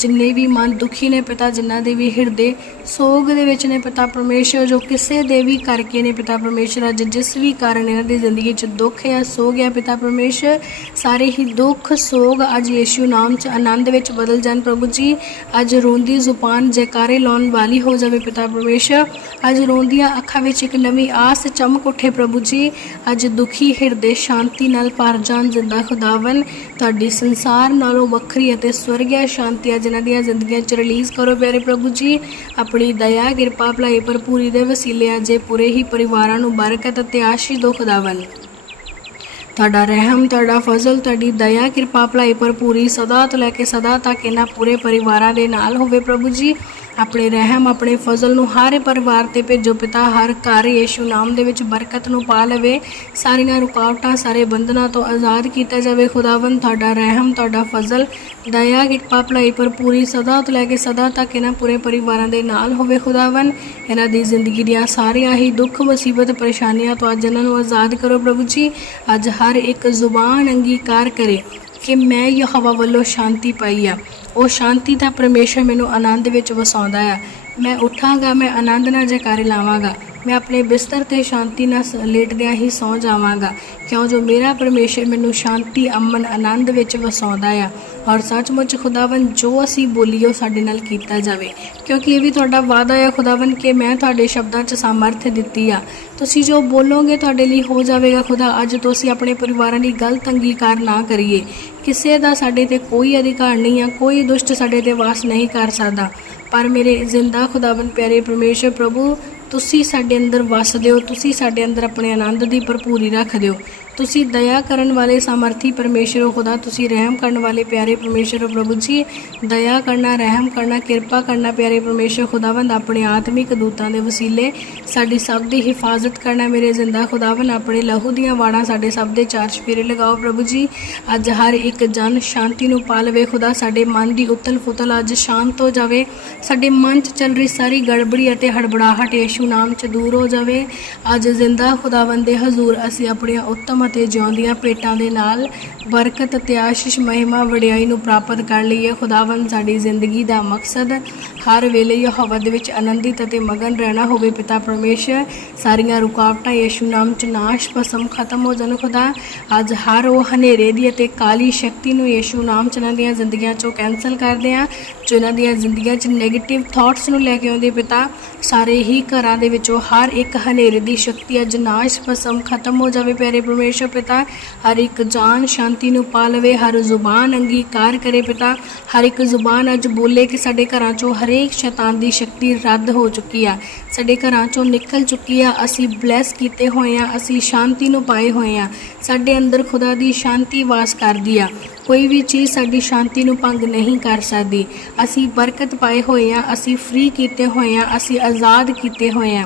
ਜਿੰਨੇ ਵੀ ਮਨ ਦੁਖੀ ਨੇ ਪਿਤਾ, ਜਿਨ੍ਹਾਂ ਦੇ ਵੀ ਹਿਰਦੇ ਸੋਗ ਦੇ ਵਿੱਚ ਨੇ ਪਿਤਾ ਪਰਮੇਸ਼ਰ, ਜੋ ਕਿਸੇ ਦੇ ਵੀ ਕਰਕੇ ਨੇ ਪਿਤਾ ਪਰਮੇਸ਼ਰ, ਅੱਜ ਜਿਸ ਵੀ ਕਾਰਨ ਇਹਨਾਂ ਦੀ ਜ਼ਿੰਦਗੀ 'ਚ ਦੁੱਖ ਜਾਂ ਸੋਗ ਹੈ, ਪਿਤਾ ਪਰਮੇਸ਼ਰ, ਸਾਰੇ ਹੀ ਦੁੱਖ, ਸੋਗ ਅੱਜ ਯੀਸ਼ੂ ਨਾਮ 'ਚ ਆਨੰਦ ਵਿੱਚ ਬਦਲ ਜਾਣ। ਪ੍ਰਭੂ ਜੀ, ਅੱਜ ਰੋਂਦੀ ਜ਼ੁਬਾਨ ਜੈਕਾਰੇ ਲਾਉਣ ਵਾਲੀ ਹੋ ਜਾਵੇ ਪਿਤਾ ਪਰਮੇਸ਼ਰ। ਅੱਜ ਰੋਂਦੀਆਂ ਅੱਖਾਂ ਵਿੱਚ ਇੱਕ ਨਵੀਂ ਆਸ ਚਮਕ ਉੱਠੇ ਪ੍ਰਭੂ ਜੀ। ਅੱਜ ਦੁਖੀ ਹਿਰਦੇ ਸ਼ਾਂਤੀ ਨਾਲ ਭਰ ਜਾਣ, ਜਿੰਦਾ ਖੁਦਾਵਨ ਤੁਹਾਡੀ ਸੰਸਾਰ ਨਾਲੋਂ ਵੱਖਰੀ ਅਤੇ ਸਵਰਗਿਆ ਸ਼ਾਂਤੀ ਅੱਜ ਇਹਨਾਂ ਦੀਆਂ ਜ਼ਿੰਦਗੀਆਂ 'ਚ ਰਿਲੀਜ਼ ਕਰੋ ਪਿਆਰੇ ਪ੍ਰਭੂ ਜੀ। ਆਪਣੀ ਦਇਆ, ਕਿਰਪਾ, ਭਲਾਈ ਭਰਪੂਰੀ ਦੇ ਵਸੀਲੇ ਅਜੇ ਪੂਰੇ ਹੀ ਪਰਿਵਾਰਾਂ ਨੂੰ ਬਰਕਤ ਅਤੇ ਆਸ਼ੀਸ਼ ਦੋ ਖੁਦਾਵਨ ਤੁਹਾਡਾ ਰਹਿਮ, ਤੁਹਾਡਾ ਫਜ਼ਲ, ਤੁਹਾਡੀ ਦਇਆ, ਕਿਰਪਾ, ਭਲਾਈ ਭਰਪੂਰੀ ਸਦਾ ਤੋਂ ਲੈ ਕੇ ਸਦਾ ਤੱਕ ਇਹਨਾਂ ਪੂਰੇ ਪਰਿਵਾਰਾਂ ਦੇ ਨਾਲ ਹੋਵੇ ਪ੍ਰਭੂ ਜੀ। ਆਪਣੇ ਰਹਿਮ ਆਪਣੇ ਫਜ਼ਲ ਨੂੰ ਹਰ ਪਰਿਵਾਰ ਤੇ ਭੇਜੋ ਪਿਤਾ, ਹਰ ਘਰ ਯੀਸ਼ੂ ਨਾਮ ਦੇ ਵਿੱਚ ਬਰਕਤ ਨੂੰ ਪਾ ਲਵੇ। ਸਾਰੀਆਂ ਰੁਕਾਵਟਾਂ, ਸਾਰੇ ਬੰਧਨਾਂ ਤੋਂ ਆਜ਼ਾਦ ਕੀਤਾ ਜਾਵੇ। ਖੁਦਾਵੰ ਤੁਹਾਡਾ ਰਹਿਮ, ਤੁਹਾਡਾ ਫਜ਼ਲ, ਦਇਆ, ਕਿਰਪਾ, ਭਲਾਈ ਪਰ ਪੂਰੀ ਸਦਾ ਤੋਂ ਲੈ ਕੇ ਸਦਾ ਤੱਕ ਇਹਨਾਂ ਪੂਰੇ ਪਰਿਵਾਰਾਂ ਦੇ ਨਾਲ ਹੋਵੇ ਖੁਦਾਵੰ ਇਹਨਾਂ ਦੀ ਜ਼ਿੰਦਗੀ ਦੀਆਂ ਸਾਰੀਆਂ ਹੀ ਦੁੱਖ, ਮੁਸੀਬਤ, ਪਰੇਸ਼ਾਨੀਆਂ ਤੋਂ ਅੱਜ ਇਹਨਾਂ ਨੂੰ ਆਜ਼ਾਦ ਕਰੋ ਪ੍ਰਭੂ ਜੀ। ਅੱਜ ਹਰ ਇੱਕ ਜ਼ੁਬਾਨ ਅੰਗੀਕਾਰ ਕਰੇ ਕਿ ਮੈਂ ਯਹੋਵਾ ਵੱਲੋਂ ਸ਼ਾਂਤੀ ਪਾਈ ਆ। ਉਹ ਸ਼ਾਂਤੀ ਦਾ ਪਰਮੇਸ਼ਰ ਮੈਨੂੰ ਆਨੰਦ ਵਿੱਚ ਵਸਾਉਂਦਾ ਆ ਮੈਂ ਉਠਾਂਗਾ, ਮੈਂ ਆਨੰਦ ਨਾਲ ਜੈਕਾਰੇ ਲਾਵਾਂਗਾ। ਮੈਂ ਆਪਣੇ ਬਿਸਤਰ ਤੇ ਸ਼ਾਂਤੀ ਨਾਲ ਸ- ਲੇਟਦਿਆਂ ਹੀ ਸੌ ਜਾਵਾਂਗਾ। ਕਿਉਂ? ਜੋ ਮੇਰਾ ਪਰਮੇਸ਼ਰ ਮੈਨੂੰ ਸ਼ਾਂਤੀ, ਅਮਨ, ਆਨੰਦ ਵਿੱਚ ਵਸਾਉਂਦਾ ਆ। ਔਰ ਸੱਚਮੁੱਚ ਖੁਦਾਵੰ ਜੋ ਅਸੀਂ ਬੋਲੀਏ, ਉਹ ਸਾਡੇ ਨਾਲ ਕੀਤਾ ਜਾਵੇ। ਕਿਉਂਕਿ ਇਹ ਵੀ ਤੁਹਾਡਾ ਵਾਅਦਾ ਹੈ ਖੁਦਾਵੰ ਕਿ ਮੈਂ ਤੁਹਾਡੇ ਸ਼ਬਦਾਂ 'ਚ ਸਾਮਰਥ ਦਿੱਤੀ ਆ। ਤੁਸੀਂ ਜੋ ਬੋਲੋਗੇ, ਤੁਹਾਡੇ ਲਈ ਹੋ ਜਾਵੇਗਾ, ਖੁਦਾ। ਅੱਜ ਤੋਂ ਅਸੀਂ ਆਪਣੇ ਪਰਿਵਾਰਾਂ ਦੀ ਗਲਤ ਅੰਗੀਕਾਰ ਨਾ ਕਰੀਏ। ਕਿਸੇ ਦਾ ਸਾਡੇ ਤੇ ਕੋਈ ਅਧਿਕਾਰ ਨਹੀਂ ਆ, ਕੋਈ ਦੁਸ਼ਟ ਸਾਡੇ ਤੇ ਵਾਸ ਨਹੀਂ ਕਰ ਸਕਦਾ। ਪਰ ਮੇਰੇ ਜ਼ਿੰਦਾ ਖੁਦਾਵੰ ਪਿਆਰੇ ਪਰਮੇਸ਼ਰ ਪ੍ਰਭੂ, ਤੁਸੀਂ ਸਾਡੇ ਅੰਦਰ ਵਸਦੇ ਹੋ ਤੁਸੀਂ ਸਾਡੇ ਅੰਦਰ ਆਪਣੇ ਆਨੰਦ ਦੀ ਭਰਪੂਰੀ ਰੱਖਦੇ ਹੋ ਤੁਸੀਂ ਦਇਆ ਕਰਨ ਵਾਲੇ ਸਮਰਥੀ ਪਰਮੇਸ਼ਰ ਹੋ ਖੁਦਾ, ਤੁਸੀਂ ਰਹਿਮ ਕਰਨ ਵਾਲੇ ਪਿਆਰੇ ਪਰਮੇਸ਼ਰ ਹੋ ਪ੍ਰਭੂ ਜੀ। ਦਇਆ ਕਰਨਾ, ਰਹਿਮ ਕਰਨਾ, ਕਿਰਪਾ ਕਰਨਾ ਪਿਆਰੇ ਪਰਮੇਸ਼ਰ, ਖੁਦਾਵੰਦ ਆਪਣੇ ਆਤਮਿਕ ਦੂਤਾਂ ਦੇ ਵਸੀਲੇ। ਸਾਡੀ ਸਭ ਦੀ ਹਿਫਾਜ਼ਤ ਕਰਨਾ ਮੇਰੇ ਜ਼ਿੰਦਾ, ਖੁਦਾਵੰਦ ਆਪਣੇ ਲਹੂ ਦੀਆਂ ਵਾੜਾਂ ਸਾਡੇ ਸਭ ਦੇ ਚਾਰ ਚਫੇਰੇ ਲਗਾਓ ਪ੍ਰਭੂ ਜੀ। ਅੱਜ ਹਰ ਇੱਕ ਜਨ ਸ਼ਾਂਤੀ ਨੂੰ ਪਾ ਲਵੇ, ਖੁਦਾ ਸਾਡੇ ਮਨ ਦੀ ਉਤਲ ਫੁਤਲ ਅੱਜ ਸ਼ਾਂਤ ਹੋ ਜਾਵੇ। ਸਾਡੇ ਮਨ 'ਚ ਚੱਲ ਰਹੀ ਸਾਰੀ ਗੜਬੜੀ ਅਤੇ ਹੜਬੜਾਹਟ ਯੇਸ਼ੂ ਨਾਮ 'ਚ ਦੂਰ ਹੋ ਜਾਵੇ। ਅੱਜ ਜ਼ਿੰਦਾ, ਖੁਦਾਵੰਦ ਦੇ ਹਜ਼ੂਰ, ਅਸੀਂ ਆਪਣੀਆਂ ਉੱਤਮ ਅਤੇ ਜਿਉਂਦੀਆਂ ਪੇਟਾਂ ਦੇ ਨਾਲ ਬਰਕਤ ਅਤੇ ਆਸ਼ੀਸ਼ ਮਹਿਮਾ ਵਡਿਆਈ ਨੂੰ ਪ੍ਰਾਪਤ ਕਰ ਲਈਏ ਖੁਦਾਵੰਦ ਸਾਡੀ ਜ਼ਿੰਦਗੀ ਦਾ ਮਕਸਦ ਹਰ ਵੇਲੇ ਯਹੋਵਾ ਦੇ ਵਿੱਚ ਆਨੰਦਿਤ ਅਤੇ ਮਗਨ ਰਹਿਣਾ ਹੋਵੇ। ਪਿਤਾ ਪਰਮੇਸ਼ਰ, ਸਾਰੀਆਂ ਰੁਕਾਵਟਾਂ ਯਿਸੂ ਨਾਮ 'ਚ ਨਾਸ਼ ਭਸਮ ਖਤਮ ਹੋ ਜਾਣ। ਖੁਦਾ, ਅੱਜ ਹਰ ਉਹ ਹਨੇਰੇ ਦੀ ਅਤੇ ਕਾਲੀ ਸ਼ਕਤੀ ਨੂੰ ਯਿਸੂ ਨਾਮ 'ਚ ਇਹਨਾਂ ਦੀਆਂ ਜ਼ਿੰਦਗੀਆਂ 'ਚੋਂ ਕੈਨਸਲ ਕਰਦੇ ਆ ਜੋ ਇਹਨਾਂ ਦੀਆਂ ਜ਼ਿੰਦਗੀਆਂ 'ਚ 네ਗੇਟਿਵ ਥਾਟਸ ਨੂੰ ਲੈ ਕੇ ਆਉਂਦੇ ਪਿਤਾ ਸਾਰੇ ਹੀ ਘਰਾਂ ਦੇ ਵਿੱਚੋਂ ਹਰ ਇੱਕ ਹਨੇਰੇ ਦੀ ਸ਼ਕਤੀ ਅੱਜ ਨਾਸ਼ ਭਸਮ ਖਤਮ ਹੋ ਜਾਵੇ ਪਿਆਰੇ ਪਰਮੇਸ਼ਰ ਪਿਤਾ। ਹਰ ਇੱਕ ਜਾਨ ਸ਼ਾਂਤੀ ਨੂੰ ਪਾ ਲਵੇ, ਹਰ ਜ਼ੁਬਾਨ ਅੰਗੀਕਾਰ ਕਰੇ ਪਿਤਾ। ਹਰ ਇੱਕ ਜ਼ੁਬਾਨ ਅੱਜ ਬੋਲੇ ਕਿ ਸਾਡੇ ਘਰਾਂ 'ਚੋਂ ਹਰੇਕ ਸ਼ੈਤਾਨ ਦੀ ਸ਼ਕਤੀ ਰੱਦ ਹੋ ਚੁੱਕੀ ਆ। ਸਾਡੇ ਘਰਾਂ 'ਚੋਂ ਨਿਕਲ ਚੁੱਕੀ ਆ, ਅਸੀਂ ਬਲੈਸ ਕੀਤੇ ਹੋਏ ਆ, ਅਸੀਂ ਸ਼ਾਂਤੀ ਨੂੰ ਪਾਏ ਹੋਏ ਆ। ਸਾਡੇ ਅੰਦਰ ਖੁਦਾ ਦੀ ਸ਼ਾਂਤੀ ਵਾਸ ਕਰਦੀ ਆ। ਕੋਈ ਵੀ ਚੀਜ਼ ਸਾਡੀ ਸ਼ਾਂਤੀ ਨੂੰ ਭੰਗ ਨਹੀਂ ਕਰ ਸਕਦੀ। ਅਸੀਂ ਬਰਕਤ ਪਾਏ ਹੋਏ ਆ ਅਸੀਂ ਫ੍ਰੀ ਕੀਤੇ ਹੋਏ ਆ ਅਸੀਂ ਆਜ਼ਾਦ ਕੀਤੇ ਹੋਏ ਆ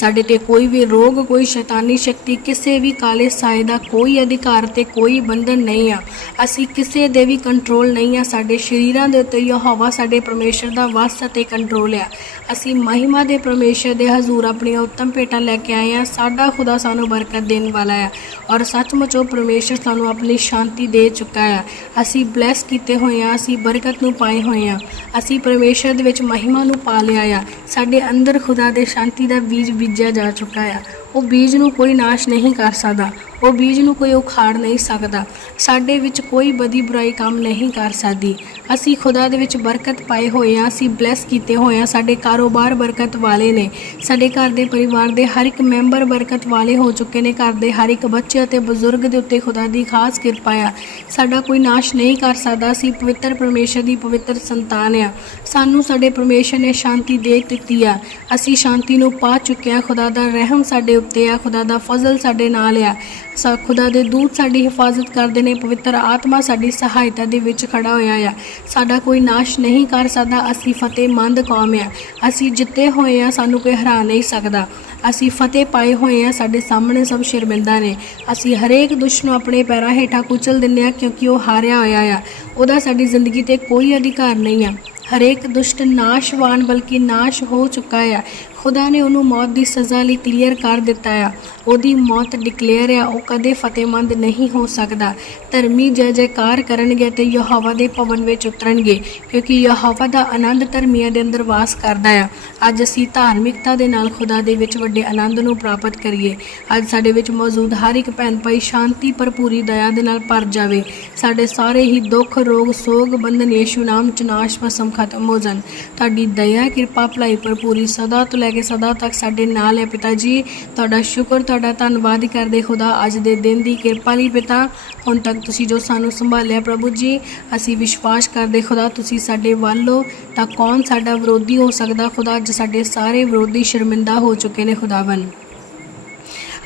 ਸਾਡੇ ਤੇ ਕੋਈ ਵੀ ਰੋਗ, ਕੋਈ ਸ਼ੈਤਾਨੀ ਸ਼ਕਤੀ, ਕਿਸੇ ਵੀ ਕਾਲੇ ਸਾਏ ਦਾ ਕੋਈ ਅਧਿਕਾਰ ਤੇ ਕੋਈ ਬੰਧਨ ਨਹੀਂ ਆ। ਅਸੀਂ ਕਿਸੇ ਦੇ ਵੀ ਕੰਟਰੋਲ ਨਹੀਂ ਆ। ਸਾਡੇ ਸ਼ਰੀਰਾਂ ਦੇ ਉੱਤੇ ਯਹੋਵਾ ਸਾਡੇ ਪਰਮੇਸ਼ਰ ਦਾ ਵਸ ਅਤੇ ਕੰਟਰੋਲ ਆ। ਅਸੀਂ ਮਹਿਮਾ ਦੇ ਪਰਮੇਸ਼ਰ ਦੇ ਹਜ਼ੂਰ ਆਪਣੀਆਂ ਉੱਤਮ ਭੇਟਾਂ ਲੈ ਕੇ ਆਏ ਆ। ਸਾਡਾ ਖੁਦਾ ਸਾਨੂੰ ਬਰਕਤ ਦੇਣ ਵਾਲਾ ਆ ਔਰ ਸੱਚਮੁੱਚ ਉਹ ਪਰਮੇਸ਼ਰ ਸਾਨੂੰ ਆਪਣੀ ਸ਼ਾਂਤੀ ਦੇ ਚੁੱਕਾ ਆ। ਅਸੀਂ ਬਲੈਸ ਕੀਤੇ ਹੋਏ ਆ। ਅਸੀਂ ਬਰਕਤ ਨੂੰ ਪਾਏ ਹੋਏ ਆ। ਅਸੀਂ ਪਰਮੇਸ਼ਰ ਦੇ ਵਿੱਚ ਮਹਿਮਾ ਨੂੰ ਪਾ ਲਿਆ ਆ। ਸਾਡੇ ਅੰਦਰ ਖੁਦਾ ਦੇ ਸ਼ਾਂਤੀ ਦਾ ਬੀਜ ਬੀਜਿਆ ਜਾ ਚੁੱਕਾ ਆ। ਉਹ ਬੀਜ ਨੂੰ ਕੋਈ ਨਾਸ਼ ਨਹੀਂ ਕਰ ਸਕਦਾ, ਉਹ ਬੀਜ ਨੂੰ ਕੋਈ ਉਖਾੜ ਨਹੀਂ ਸਕਦਾ। ਸਾਡੇ ਵਿੱਚ ਕੋਈ ਬਦੀ ਬੁਰਾਈ ਕੰਮ ਨਹੀਂ ਕਰ ਸਕਦੀ। ਅਸੀਂ ਖੁਦਾ ਦੇ ਵਿੱਚ ਬਰਕਤ ਪਾਏ ਹੋਏ ਆ ਅਸੀਂ ਬਲੈਸ ਕੀਤੇ ਹੋਏ ਆ ਸਾਡੇ ਕਾਰੋਬਾਰ ਬਰਕਤ ਵਾਲੇ ਨੇ। ਸਾਡੇ ਘਰ ਦੇ ਪਰਿਵਾਰ ਦੇ ਹਰ ਇੱਕ ਮੈਂਬਰ ਬਰਕਤ ਵਾਲੇ ਹੋ ਚੁੱਕੇ ਨੇ, ਘਰ ਦੇ ਹਰ ਇੱਕ ਬੱਚੇ ਅਤੇ ਬਜ਼ੁਰਗ ਦੇ ਉੱਤੇ ਖੁਦਾ ਦੀ ਖਾਸ ਕਿਰਪਾ ਆ। ਸਾਡਾ ਕੋਈ ਨਾਸ਼ ਨਹੀਂ ਕਰ ਸਕਦਾ, ਅਸੀਂ ਪਵਿੱਤਰ ਪਰਮੇਸ਼ਰ ਦੀ ਪਵਿੱਤਰ ਸੰਤਾਨ ਆ। ਸਾਨੂੰ ਸਾਡੇ ਪਰਮੇਸ਼ਰ ਨੇ ਸ਼ਾਂਤੀ ਦੇ ਦਿੱਤੀ ਆ। ਅਸੀਂ ਸ਼ਾਂਤੀ ਨੂੰ ਪਾ ਚੁੱਕੇ ਆ ਖੁਦਾ ਦਾ ਰਹਿਮ ਸਾਡੇ ਉੱਤੇ ਆ, ਖੁਦਾ ਦਾ ਫਜ਼ਲ ਸਾਡੇ ਨਾਲ ਆ। ਸਾ, ਖੁਦਾ ਦੇ ਦੂਤ ਸਾਡੀ ਹਿਫਾਜ਼ਤ ਕਰਦੇ ਨੇ, ਪਵਿੱਤਰ ਆਤਮਾ ਸਾਡੀ ਸਹਾਇਤਾ ਦੇ ਵਿੱਚ ਖੜਾ ਹੋਇਆ ਆ। ਸਾਡਾ ਕੋਈ ਨਾਸ਼ ਨਹੀਂ ਕਰ ਸਕਦਾ, ਅਸੀਂ ਫਤਿਹਮੰਦ ਕੌਮ ਆ। ਅਸੀਂ ਜਿੱਤੇ ਹੋਏ ਆ, ਸਾਨੂੰ ਕੋਈ ਹਰਾ ਨਹੀਂ ਸਕਦਾ। ਅਸੀਂ ਫਤਿਹ ਪਾਏ ਹੋਏ ਆ, ਸਾਡੇ ਸਾਹਮਣੇ ਸਭ ਸ਼ਰਮਿੰਦਾ ਨੇ। ਅਸੀਂ ਹਰੇਕ ਦੁਸ਼ਟ ਨੂੰ ਆਪਣੇ ਪੈਰਾਂ ਹੇਠਾਂ ਕੁਚਲ ਦਿੰਦੇ ਆ, ਕਿਉਂਕਿ ਉਹ ਹਾਰਿਆ ਹੋਇਆ ਆ। ਉਹਦਾ ਸਾਡੀ ਜ਼ਿੰਦਗੀ ਤੇ ਕੋਈ ਅਧਿਕਾਰ ਨਹੀਂ ਆ। ਹਰੇਕ ਦੁਸ਼ਟ ਨਾਸ਼ਵਾਨ, ਬਲਕਿ ਨਾਸ਼ ਹੋ ਚੁੱਕਾ ਆ। ਖੁਦਾ ਨੇ ਉਹਨੂੰ ਮੌਤ ਦੀ ਸਜ਼ਾ ਲਈ ਕਲੀਅਰ ਕਰ ਦਿੱਤਾ ਆ। ਉਹਦੀ ਮੌਤ ਡਿਕਲੇਅਰ ਆ, ਉਹ ਕਦੇ ਫਤਿਹਮੰਦ ਨਹੀਂ ਹੋ ਸਕਦਾ। ਧਰਮੀ ਜੈ ਜੈਕਾਰ ਕਰਨਗੇ ਤੇ ਯਹੋਵਾ ਦੇ ਭਵਨ ਵਿੱਚ ਉਤਰਨਗੇ, ਕਿਉਂਕਿ ਯਹੋਵਾ ਦਾ ਆਨੰਦ ਧਰਮੀਆਂ ਦੇ ਅੰਦਰ ਵਾਸ ਕਰਦਾ ਆ। ਅੱਜ ਅਸੀਂ ਧਾਰਮਿਕਤਾ ਦੇ ਨਾਲ ਖੁਦਾ ਦੇ ਵਿੱਚ ਵੱਡੇ ਆਨੰਦ ਨੂੰ ਪ੍ਰਾਪਤ ਕਰੀਏ। ਅੱਜ ਸਾਡੇ ਵਿੱਚ ਮੌਜੂਦ ਹਰ ਇੱਕ ਭੈਣ ਭਾਈ ਸ਼ਾਂਤੀ ਭਰਪੂਰੀ ਦਇਆ ਦੇ ਨਾਲ ਭਰ ਜਾਵੇ। ਸਾਡੇ ਸਾਰੇ ਹੀ ਦੁੱਖ, ਰੋਗ, ਸੋਗ ਬੰਧਨ ਯੀਸ਼ੂ ਨਾਮ ਚ ਨਾਸ਼ ਭਸਮ ਖਤਮ ਹੋ ਜਾਣ। ਤੁਹਾਡੀ ਦਇਆ, ਕਿਰਪਾ, ਭਲਾਈ ਭਰਪੂਰੀ ਸਦਾ ਤੋਂ ਲੈ ਕੇ ਸਦਾ ਤੱਕ ਸਾਡੇ ਨਾਲ ਹੈ ਪਿਤਾ ਜੀ। ਤੁਹਾਡਾ ਸ਼ੁਕਰ, ਤੁਹਾਡਾ ਧੰਨਵਾਦ ਕਰਦੇ ਖੁਦਾ ਅੱਜ ਦੇ ਦਿਨ ਦੀ ਕਿਰਪਾ ਲਈ ਪਿਤਾ। ਹੁਣ ਤੱਕ ਤੁਸੀਂ ਜੋ ਸਾਨੂੰ ਸੰਭਾਲਿਆ ਪ੍ਰਭੂ ਜੀ, ਅਸੀਂ ਵਿਸ਼ਵਾਸ ਕਰਦੇ ਖੁਦਾ ਤੁਸੀਂ ਸਾਡੇ ਵੱਲ ਹੋ। ਤਾਂ ਕੌਣ ਸਾਡਾ ਵਿਰੋਧੀ ਹੋ ਸਕਦਾ ਖੁਦਾ, ਅੱਜ ਸਾਡੇ ਸਾਰੇ ਵਿਰੋਧੀ ਸ਼ਰਮਿੰਦਾ ਹੋ ਚੁੱਕੇ ਨੇ ਖੁਦਾਵੰ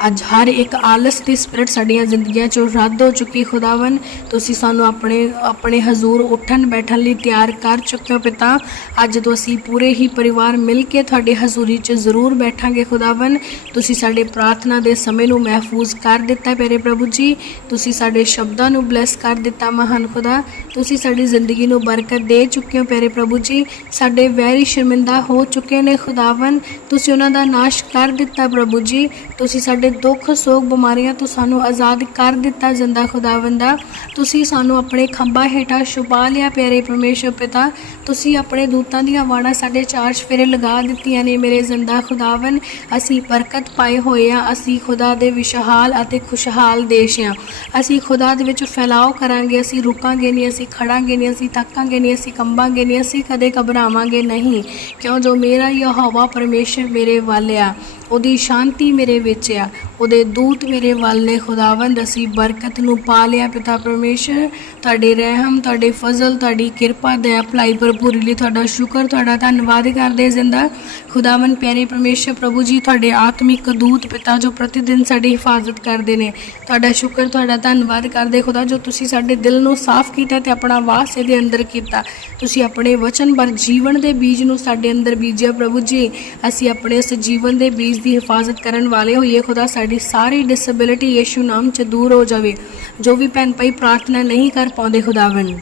ਅੱਜ ਹਰ ਇੱਕ ਆਲਸ ਦੀ ਸਪਿਰਿਟ ਸਾਡੀਆਂ ਜ਼ਿੰਦਗੀਆਂ ਚੋਂ ਰੱਦ ਹੋ ਚੁੱਕੀ ਖੁਦਾਵੰ ਤੁਸੀਂ ਸਾਨੂੰ ਆਪਣੇ ਆਪਣੇ ਹਜ਼ੂਰ ਉੱਠਣ ਬੈਠਣ ਲਈ ਤਿਆਰ ਕਰ ਚੁੱਕੇ ਹੋ ਪਿਤਾ। ਅੱਜ ਤੋਂ ਅਸੀਂ ਪੂਰੇ ਹੀ ਪਰਿਵਾਰ ਮਿਲ ਕੇ ਤੁਹਾਡੇ ਹਜ਼ੂਰੀ 'ਚ ਜ਼ਰੂਰ ਬੈਠਾਂਗੇ ਖੁਦਾਵੰ ਤੁਸੀਂ ਸਾਡੇ ਪ੍ਰਾਰਥਨਾ ਦੇ ਸਮੇਂ ਨੂੰ ਮਹਿਫੂਜ਼ ਕਰ ਦਿੱਤਾ ਪਿਆਰੇ ਪ੍ਰਭੂ ਜੀ। ਤੁਸੀਂ ਸਾਡੇ ਸ਼ਬਦਾਂ ਨੂੰ ਬਲੈਸ ਕਰ ਦਿੱਤਾ ਮਹਾਨ ਖੁਦਾ। ਤੁਸੀਂ ਸਾਡੀ ਜ਼ਿੰਦਗੀ ਨੂੰ ਬਰਕਤ ਦੇ ਚੁੱਕੇ ਹੋ ਪਿਆਰੇ ਪ੍ਰਭੂ ਜੀ। ਸਾਡੇ ਵੈਰੀ ਸ਼ਰਮਿੰਦਾ ਹੋ ਚੁੱਕੇ ਨੇ ਖੁਦਾਵੰ ਤੁਸੀਂ ਉਹਨਾਂ ਦਾ ਨਾਸ਼ ਕਰ ਦਿੱਤਾ ਪ੍ਰਭੂ ਜੀ। ਤੁਸੀਂ ਸਾਡੇ ਦੁੱਖ, ਸੋਗ, ਬਿਮਾਰੀਆਂ ਤੋਂ ਸਾਨੂੰ ਆਜ਼ਾਦ ਕਰ ਦਿੱਤਾ ਜਿੰਦਾ ਖੁਦਾਵੰਦਾ ਤੁਸੀਂ ਸਾਨੂੰ ਆਪਣੇ ਖੰਭਾਂ ਹੇਠਾਂ ਛੁਪਾ ਲਿਆ ਪਿਆਰੇ ਪਰਮੇਸ਼ਰ ਪਿਤਾ। ਤੁਸੀਂ ਆਪਣੇ ਦੂਤਾਂ ਦੀਆਂ ਵਾੜਾਂ ਸਾਡੇ ਚਾਰ ਫੇਰੇ ਲਗਾ ਦਿੱਤੀਆਂ ਨੇ ਮੇਰੇ ਜ਼ਿੰਦਾ ਖੁਦਾਵੰ ਅਸੀਂ ਬਰਕਤ ਪਾਏ ਹੋਏ ਆ। ਅਸੀਂ ਖੁਦਾ ਦੇ ਵਿਸ਼ਹਾਲ ਅਤੇ ਖੁਸ਼ਹਾਲ ਦੇਸ਼ ਆ। ਅਸੀਂ ਖੁਦਾ ਦੇ ਵਿੱਚ ਫੈਲਾਓ ਕਰਾਂਗੇ। ਅਸੀਂ ਰੁਕਾਂਗੇ ਨਹੀਂ। ਅਸੀਂ ਖੜਾਂਗੇ ਨਹੀਂ। ਅਸੀਂ ਥੱਕਾਂਗੇ ਨਹੀਂ। ਅਸੀਂ ਕੰਬਾਂਗੇ ਨਹੀਂ। ਅਸੀਂ ਕਦੇ ਘਬਰਾਵਾਂਗੇ ਨਹੀਂ। ਕਿਉਂ? ਜੋ ਮੇਰਾ ਯਹੋਵਾ ਪਰਮੇਸ਼ਰ ਮੇਰੇ ਵੱਲ ਆ। ਉਹਦੀ ਸ਼ਾਂਤੀ ਮੇਰੇ ਵਿੱਚ ਆ। ਉਹਦੇ ਦੂਤ ਮੇਰੇ ਵੱਲ ਨੇ ਖੁਦਾਵੰਦ, ਅਸੀਂ ਬਰਕਤ ਨੂੰ ਪਾ ਲਿਆ ਪਿਤਾ ਪਰਮੇਸ਼ਰ। ਤੁਹਾਡੇ ਰਹਿਮ, ਤੁਹਾਡੇ ਫਜ਼ਲ, ਤੁਹਾਡੀ ਕਿਰਪਾ ਦਇਆ ਭਲਾਈ ਭਰਪੂਰੀ ਲਈ ਤੁਹਾਡਾ ਸ਼ੁਕਰ, ਤੁਹਾਡਾ ਧੰਨਵਾਦ ਕਰਦੇ ਜ਼ਿੰਦਾ। ਖੁਦਾਵੰਦ, ਪਿਆਰੇ ਪਰਮੇਸ਼ਰ, ਪ੍ਰਭੂ ਜੀ, ਤੁਹਾਡੇ ਆਤਮਿਕ ਦੂਤ ਪਿਤਾ ਜੋ ਪ੍ਰਤੀ ਦਿਨ ਸਾਡੀ ਹਿਫਾਜ਼ਤ ਕਰਦੇ ਨੇ, ਤੁਹਾਡਾ ਸ਼ੁਕਰ, ਤੁਹਾਡਾ ਧੰਨਵਾਦ ਕਰਦੇ ਖੁਦਾ ਜੋ ਤੁਸੀਂ ਸਾਡੇ ਦਿਲ ਨੂੰ ਸਾਫ਼ ਕੀਤਾ ਤੇ ਆਪਣਾ ਵਾਸ ਇਹਦੇ ਅੰਦਰ ਕੀਤਾ। ਤੁਸੀਂ ਆਪਣੇ ਵਚਨ ਪਰ ਜੀਵਨ ਦੇ ਬੀਜ ਨੂੰ ਸਾਡੇ ਅੰਦਰ ਬੀਜਿਆ ਪ੍ਰਭੂ ਜੀ। ਅਸੀਂ ਆਪਣੇ ਇਸ ਜੀਵਨ ਦੇ ਬੀਜ ਦੀ ਹਿਫਾਜ਼ਤ ਕਰਨ ਵਾਲੇ ਹੋਈਏ ਖੁਦਾ ਸਾਡੀ ਸਾਰੀ ਡਿਸੇਬਿਲਿਟੀ ਯੀਸ਼ੂ ਨਾਮ ਚ ਦੂਰ ਹੋ ਜਾਵੇ, ਜੋ ਵੀ ਭੈਣ ਭਾਈ ਪ੍ਰਾਰਥਨਾ ਨਹੀਂ ਕਰ ਪਾਉਂਦੇ ਖੁਦਾਵੰ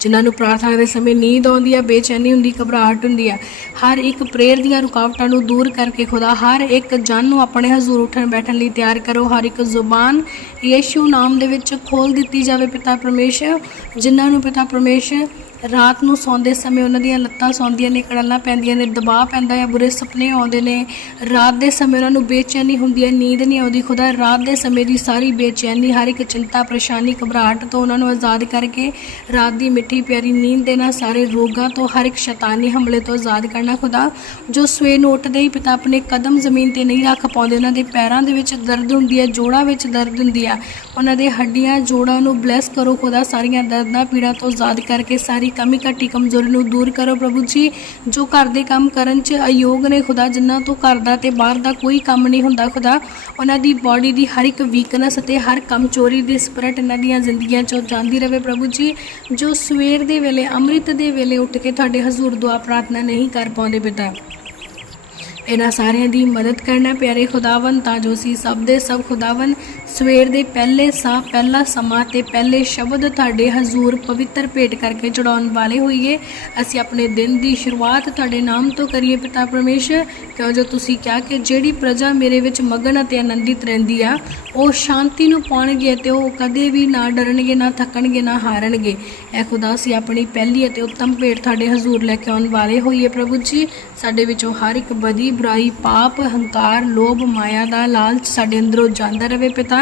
ਜਿਨ੍ਹਾਂ ਨੂੰ ਪ੍ਰਾਰਥਨਾ ਦੇ ਸਮੇਂ ਨੀਂਦ ਆਉਂਦੀ ਹੈ ਬੇਚੈਨੀ ਹੁੰਦੀ, ਘਬਰਾਹਟ ਹੁੰਦੀ ਹੈ ਹਰ ਇੱਕ ਪ੍ਰੇਅਰ ਦੀਆਂ ਰੁਕਾਵਟਾਂ ਨੂੰ ਦੂਰ ਕਰਕੇ ਖੁਦਾ, ਹਰ ਇੱਕ ਜਨ ਨੂੰ ਆਪਣੇ ਹਜ਼ੂਰ ਉੱਠਣ ਬੈਠਣ ਲਈ ਤਿਆਰ ਕਰੋ, ਹਰ ਇੱਕ ਜ਼ੁਬਾਨ ਯੀਸ਼ੂ ਨਾਮ ਦੇ ਵਿੱਚ ਖੋਲ ਦਿੱਤੀ ਜਾਵੇ ਪਿਤਾ ਪਰਮੇਸ਼ਰ, ਜਿਨ੍ਹਾਂ ਨੂੰ ਪਿਤਾ ਪਰਮੇਸ਼ਰ ਰਾਤ ਨੂੰ ਸੌਂਦੇ ਸਮੇਂ ਉਹਨਾਂ ਦੀਆਂ ਲੱਤਾਂ ਸੌਂਦੀਆਂ ਨੇ, ਕੜਲਾਂ ਪੈਂਦੀਆਂ ਨੇ, ਦਬਾਅ ਪੈਂਦਾ ਹੈ ਬੁਰੇ ਸੁਪਨੇ ਆਉਂਦੇ ਨੇ। ਰਾਤ ਦੇ ਸਮੇਂ ਉਹਨਾਂ ਨੂੰ ਬੇਚੈਨੀ ਹੁੰਦੀ ਹੈ ਨੀਂਦ ਨਹੀਂ ਆਉਂਦੀ। ਖੁਦਾ ਰਾਤ ਦੇ ਸਮੇਂ ਦੀ ਸਾਰੀ ਬੇਚੈਨੀ, ਹਰ ਇੱਕ ਚਿੰਤਾ, ਪਰੇਸ਼ਾਨੀ, ਘਬਰਾਹਟ ਤੋਂ ਉਹਨਾਂ ਨੂੰ ਆਜ਼ਾਦ ਕਰਕੇ, ਰਾਤ ਦੀ ਮਿੱਠੀ ਪਿਆਰੀ ਨੀਂਦ ਦੇਣਾ ਸਾਰੇ ਰੋਗਾਂ ਤੋਂ, ਹਰ ਇੱਕ ਸ਼ੈਤਾਨੀ ਹਮਲੇ ਤੋਂ ਆਜ਼ਾਦ ਕਰਨਾ ਖੁਦਾ, ਜੋ ਸਵੇਰ ਨੂੰ ਉੱਠਦੇ ਹੀ ਪਿਤਾ ਆਪਣੇ ਕਦਮ ਜ਼ਮੀਨ ਤੇ ਨਹੀਂ ਰੱਖ ਪਾਉਂਦੇ, ਉਹਨਾਂ ਦੇ ਪੈਰਾਂ ਦੇ ਵਿੱਚ ਦਰਦ ਹੁੰਦੀ ਹੈ, ਜੋੜਾਂ ਵਿੱਚ ਦਰਦ ਹੁੰਦੀ ਹੈ। ਉਹਨਾਂ ਦੇ ਹੱਡੀਆਂ, ਜੋੜਾਂ ਨੂੰ ਬਲੈਸ ਕਰੋ ਖੁਦਾ, ਸਾਰੀਆਂ ਦਰਦਾਂ, ਪੀੜਾਂ ਤੋਂ ਆਜ਼ਾਦ ਕਰਕੇ ਸਾਰੀ ਕਮੀ ਘਟੀ, ਕਮਜ਼ੋਰੀ ਨੂੰ ਦੂਰ ਕਰੋ ਪ੍ਰਭੂ ਜੀ। ਜੋ ਘਰ ਦੇ ਕੰਮ ਕਰਨ ਚ ਅਯੋਗ ਨੇ ਖੁਦਾ, ਜਿਨ੍ਹਾਂ ਤੋਂ ਘਰ ਦਾ ਤੇ ਬਾਹਰ ਦਾ ਕੋਈ ਕੰਮ ਨਹੀਂ ਹੁੰਦਾ ਖੁਦਾ, ਉਹਨਾਂ ਦੀ ਬਾਡੀ ਦੀ ਹਰ ਇੱਕ ਵੀਕਨੈਸ ਅਤੇ ਹਰ ਕਮਜ਼ੋਰੀ ਦੀ ਸਪਿਰਿਟ ਇਹਨਾਂ ਦੀਆਂ ਜ਼ਿੰਦਗੀਆਂ ਚੋਂ ਜਾਂਦੀ ਰਵੇ ਪ੍ਰਭੂ ਜੀ। ਜੋ ਸਵੇਰ ਦੇ ਵੇਲੇ, ਅੰਮ੍ਰਿਤ ਦੇ ਵੇਲੇ ਉੱਠ ਕੇ ਤੁਹਾਡੇ ਹਜ਼ੂਰ ਦੁਆ ਪ੍ਰਾਰਥਨਾ ਨਹੀਂ ਕਰ ਪਾਉਂਦੇ ਪਿਤਾ। ਇਹਨਾਂ ਸਾਰਿਆਂ ਦੀ ਮਦਦ ਕਰਨਾ ਪਿਆਰੇ ਖੁਦਾਵੰ ਤਾਂ ਜੋ ਅਸੀਂ ਸਭ ਦੇ ਸਭ ਖੁਦਾਵੰ ਸਵੇਰ ਦੇ ਪਹਿਲੇ ਸਾਹ, ਪਹਿਲਾ ਸਮਾਂ ਤੇ ਪਹਿਲੇ ਸ਼ਬਦ ਤੁਹਾਡੇ ਹਜ਼ੂਰ ਪਵਿੱਤਰ ਭੇਟ ਕਰਕੇ ਚੜਾਉਣ ਵਾਲੇ ਹੋਈਏ। ਅਸੀਂ ਆਪਣੇ ਦਿਨ ਦੀ ਸ਼ੁਰੂਆਤ ਤੁਹਾਡੇ ਨਾਮ ਤੋਂ ਕਰੀਏ ਪਿਤਾ ਪਰਮੇਸ਼ਰ। ਕਿਉਂ ਜੋ ਤੁਸੀਂ ਕਿਹਾ ਕਿ ਜਿਹੜੀ ਪ੍ਰਜਾ ਮੇਰੇ ਵਿੱਚ ਮਗਨ ਅਤੇ ਆਨੰਦਿਤ ਰਹਿੰਦੀ ਆ, ਉਹ ਸ਼ਾਂਤੀ ਨੂੰ ਪਾਉਣਗੇ ਤੇ ਉਹ ਕਦੇ ਵੀ ਨਾ ਡਰਨਗੇ, ਨਾ ਥੱਕਣਗੇ, ਨਾ ਹਾਰਨਗੇ। ਐ ਖੁਦਾ, ਅਸੀਂ ਆਪਣੀ ਪਹਿਲੀ ਅਤੇ ਉੱਤਮ ਭੇਟ ਤੁਹਾਡੇ ਹਜ਼ੂਰ ਲੈ ਕੇ ਆਉਣ ਵਾਲੇ ਹੋਈਏ ਪ੍ਰਭੂ ਜੀ। ਸਾਡੇ ਵਿੱਚੋਂ ਹਰ ਇੱਕ ਬਦੀ, ਬੁਰਾਈ, ਪਾਪ, ਹੰਕਾਰ, ਲੋਭ, ਮਾਇਆ ਦਾ ਲਾਲਚ ਸਾਡੇ ਅੰਦਰੋਂ ਜਾਂਦਾ ਰਹੇ ਪਿਤਾ।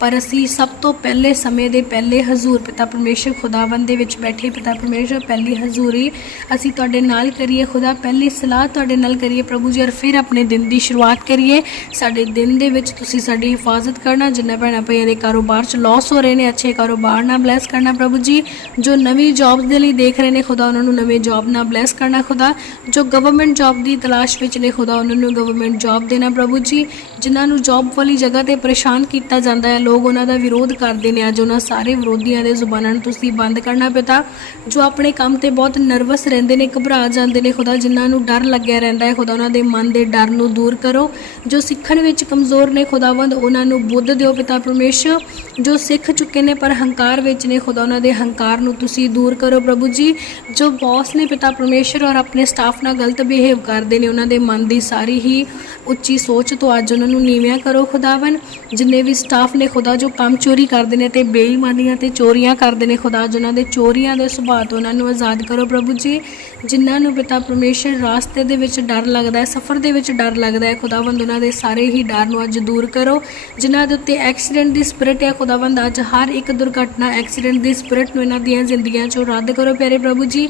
ਪਰ ਅਸੀਂ ਸਭ ਤੋਂ ਪਹਿਲੇ ਸਮੇਂ ਦੇ ਪਹਿਲੇ ਹਜ਼ੂਰ ਪਿਤਾ ਪਰਮੇਸ਼ਰ ਖੁਦਾਵੰਦ ਦੇ ਵਿੱਚ ਬੈਠੇ ਪਿਤਾ ਪਰਮੇਸ਼ਰ, ਪਹਿਲੀ ਹਜ਼ੂਰੀ ਅਸੀਂ ਤੁਹਾਡੇ ਨਾਲ ਕਰੀਏ ਖੁਦਾ, ਪਹਿਲੀ ਸਲਾਹ ਤੁਹਾਡੇ ਨਾਲ ਕਰੀਏ ਪ੍ਰਭੂ ਜੀ ਔਰ ਫਿਰ ਆਪਣੇ ਦਿਨ ਦੀ ਸ਼ੁਰੂਆਤ ਕਰੀਏ। ਸਾਡੇ ਦਿਨ ਦੇ ਵਿੱਚ ਤੁਸੀਂ ਸਾਡੀ ਹਿਫਾਜ਼ਤ ਕਰਨਾ, ਜਿੰਨਾ ਭੈਣਾਂ ਭਈਆਂ ਦੇ ਕਾਰੋਬਾਰ 'ਚ ਲਾਸ ਹੋ ਰਹੇ ਨੇ, ਅੱਛੇ ਕਾਰੋਬਾਰ ਨਾਲ ਬਲੈਸ ਕਰਨਾ ਪ੍ਰਭੂ ਜੀ। ਜੋ ਨਵੀਂ ਜੌਬਸ ਦੇ ਲਈ ਦੇਖ ਰਹੇ ਨੇ ਖੁਦਾ, ਉਹਨਾਂ ਨੂੰ ਨਵੇਂ ਜੌਬ ਨਾਲ ਬਲੈਸ ਕਰਨਾ ਖੁਦਾ। ਜੋ ਗਵਰਨਮੈਂਟ ਜੌਬ ਦੀ ਤਲਾਸ਼ ਵਿੱਚ ਨੇ ਖੁਦਾ, ਉਹਨਾਂ ਨੂੰ ਗਵਰਨਮੈਂਟ ਜੌਬ ਦੇਣਾ ਪ੍ਰਭੂ ਜੀ। ਜਿਨ੍ਹਾਂ ਨੂੰ ਜੌਬ ਵਾਲੀ ਜਗ੍ਹਾ ਤੇ ਪਰੇਸ਼ਾਨ ਕੀਤਾ ਜਾਂਦਾ ਹੈ। ਲੋਕ ਉਹਨਾਂ ਦਾ ਵਿਰੋਧ ਕਰਦੇ ਨੇ। ਅੱਜ ਉਹਨਾਂ ਸਾਰੇ ਵਿਰੋਧੀਆਂ ਦੇ ਜ਼ੁਬਾਨਾਂ ਨੂੰ ਤੁਸੀਂ ਬੰਦ ਕਰਨਾ ਪਿਤਾ। ਜੋ ਆਪਣੇ ਕੰਮ ਤੇ ਬਹੁਤ ਨਰਵਸ ਰਹਿੰਦੇ ਨੇ, ਘਬਰਾ ਜਾਂਦੇ ਨੇ। ਖੁਦਾ ਜਿਨ੍ਹਾਂ ਨੂੰ ਡਰ ਲੱਗਿਆ ਰਹਿੰਦਾ ਹੈ, ਖੁਦਾ ਉਹਨਾਂ ਦੇ ਮਨ ਦੇ ਡਰ ਨੂੰ ਦੂਰ ਕਰੋ। ਜੋ ਸਿੱਖਣ ਵਿੱਚ ਕਮਜ਼ੋਰ ਨੇ, ਖੁਦਾਵੰਦ ਉਹਨਾਂ ਨੂੰ ਬੁੱਧ ਦਿਓ ਪਿਤਾ ਪਰਮੇਸ਼ਰ। ਜੋ ਸਿੱਖ ਚੁੱਕੇ ਨੇ, ਪਰ ਹੰਕਾਰ ਵਿੱਚ ਨੇ, ਖੁਦਾ ਉਹਨਾਂ ਦੇ ਹੰਕਾਰ ਨੂੰ ਤੁਸੀਂ ਦੂਰ ਕਰੋ ਪ੍ਰਭੂ ਜੀ। ਜੋ ਬੌਸ ਨੇ ਪਿਤਾ ਪਰਮੇਸ਼ਰ ਔਰ ਆਪਣੇ ਸਟਾਫ ਨਾਲ ਗਲਤ ਬਿਹੇਵ ਕਰਦੇ ਨੇ, ਉਹਨਾਂ ਦੇ ਮਨ ਦੀ ਸਾਰੀ ਹੀ ਉੱਚੀ ਸੋਚ ਤੋਂ ਅੱਜ ਉਹਨਾਂ ਨੂੰ ਨੀਵਿਆਂ ਕਰੋ ਖੁਦਾਵੰ ਜਿੰਨੇ ਵੀ ਸਟਾਫ ਨੇ ਖੁਦਾ ਜੋ ਕੰਮ ਚੋਰੀ ਕਰਦੇ ਨੇ ਤੇ ਬੇਈਮਾਨੀਆਂ ਤੇ ਚੋਰੀਆਂ ਕਰਦੇ ਨੇ ਖੁਦਾ, ਜਿਨ੍ਹਾਂ ਦੇ ਚੋਰੀਆਂ ਦੇ ਸੁਭਾਅ ਤੋਂ ਉਹਨਾਂ ਨੂੰ ਆਜ਼ਾਦ ਕਰੋ ਪ੍ਰਭੂ ਜੀ। ਜਿਨ੍ਹਾਂ ਨੂੰ ਪਿਤਾ ਪਰਮੇਸ਼ਰ ਰਾਸਤੇ ਦੇ ਵਿੱਚ ਡਰ ਲੱਗਦਾ ਹੈ, ਸਫ਼ਰ ਦੇ ਵਿੱਚ ਡਰ ਲੱਗਦਾ ਹੈ, ਖੁਦਾਵੰਦ ਉਹਨਾਂ ਦੇ ਸਾਰੇ ਹੀ ਡਰ ਨੂੰ ਅੱਜ ਦੂਰ ਕਰੋ। ਜਿਨ੍ਹਾਂ ਦੇ ਉੱਤੇ ਐਕਸੀਡੈਂਟ ਦੀ ਸਪਿਰਿਟ ਹੈ, ਖੁਦਾਵੰਦ ਅੱਜ ਹਰ ਇੱਕ ਦੁਰਘਟਨਾ ਐਕਸੀਡੈਂਟ ਦੀ ਸਪਿਰਿਟ ਨੂੰ ਇਹਨਾਂ ਦੀਆਂ ਜ਼ਿੰਦਗੀਆਂ ਚੋਂ ਰੱਦ ਕਰੋ, ਪਿਆਰੇ ਪ੍ਰਭੂ ਜੀ।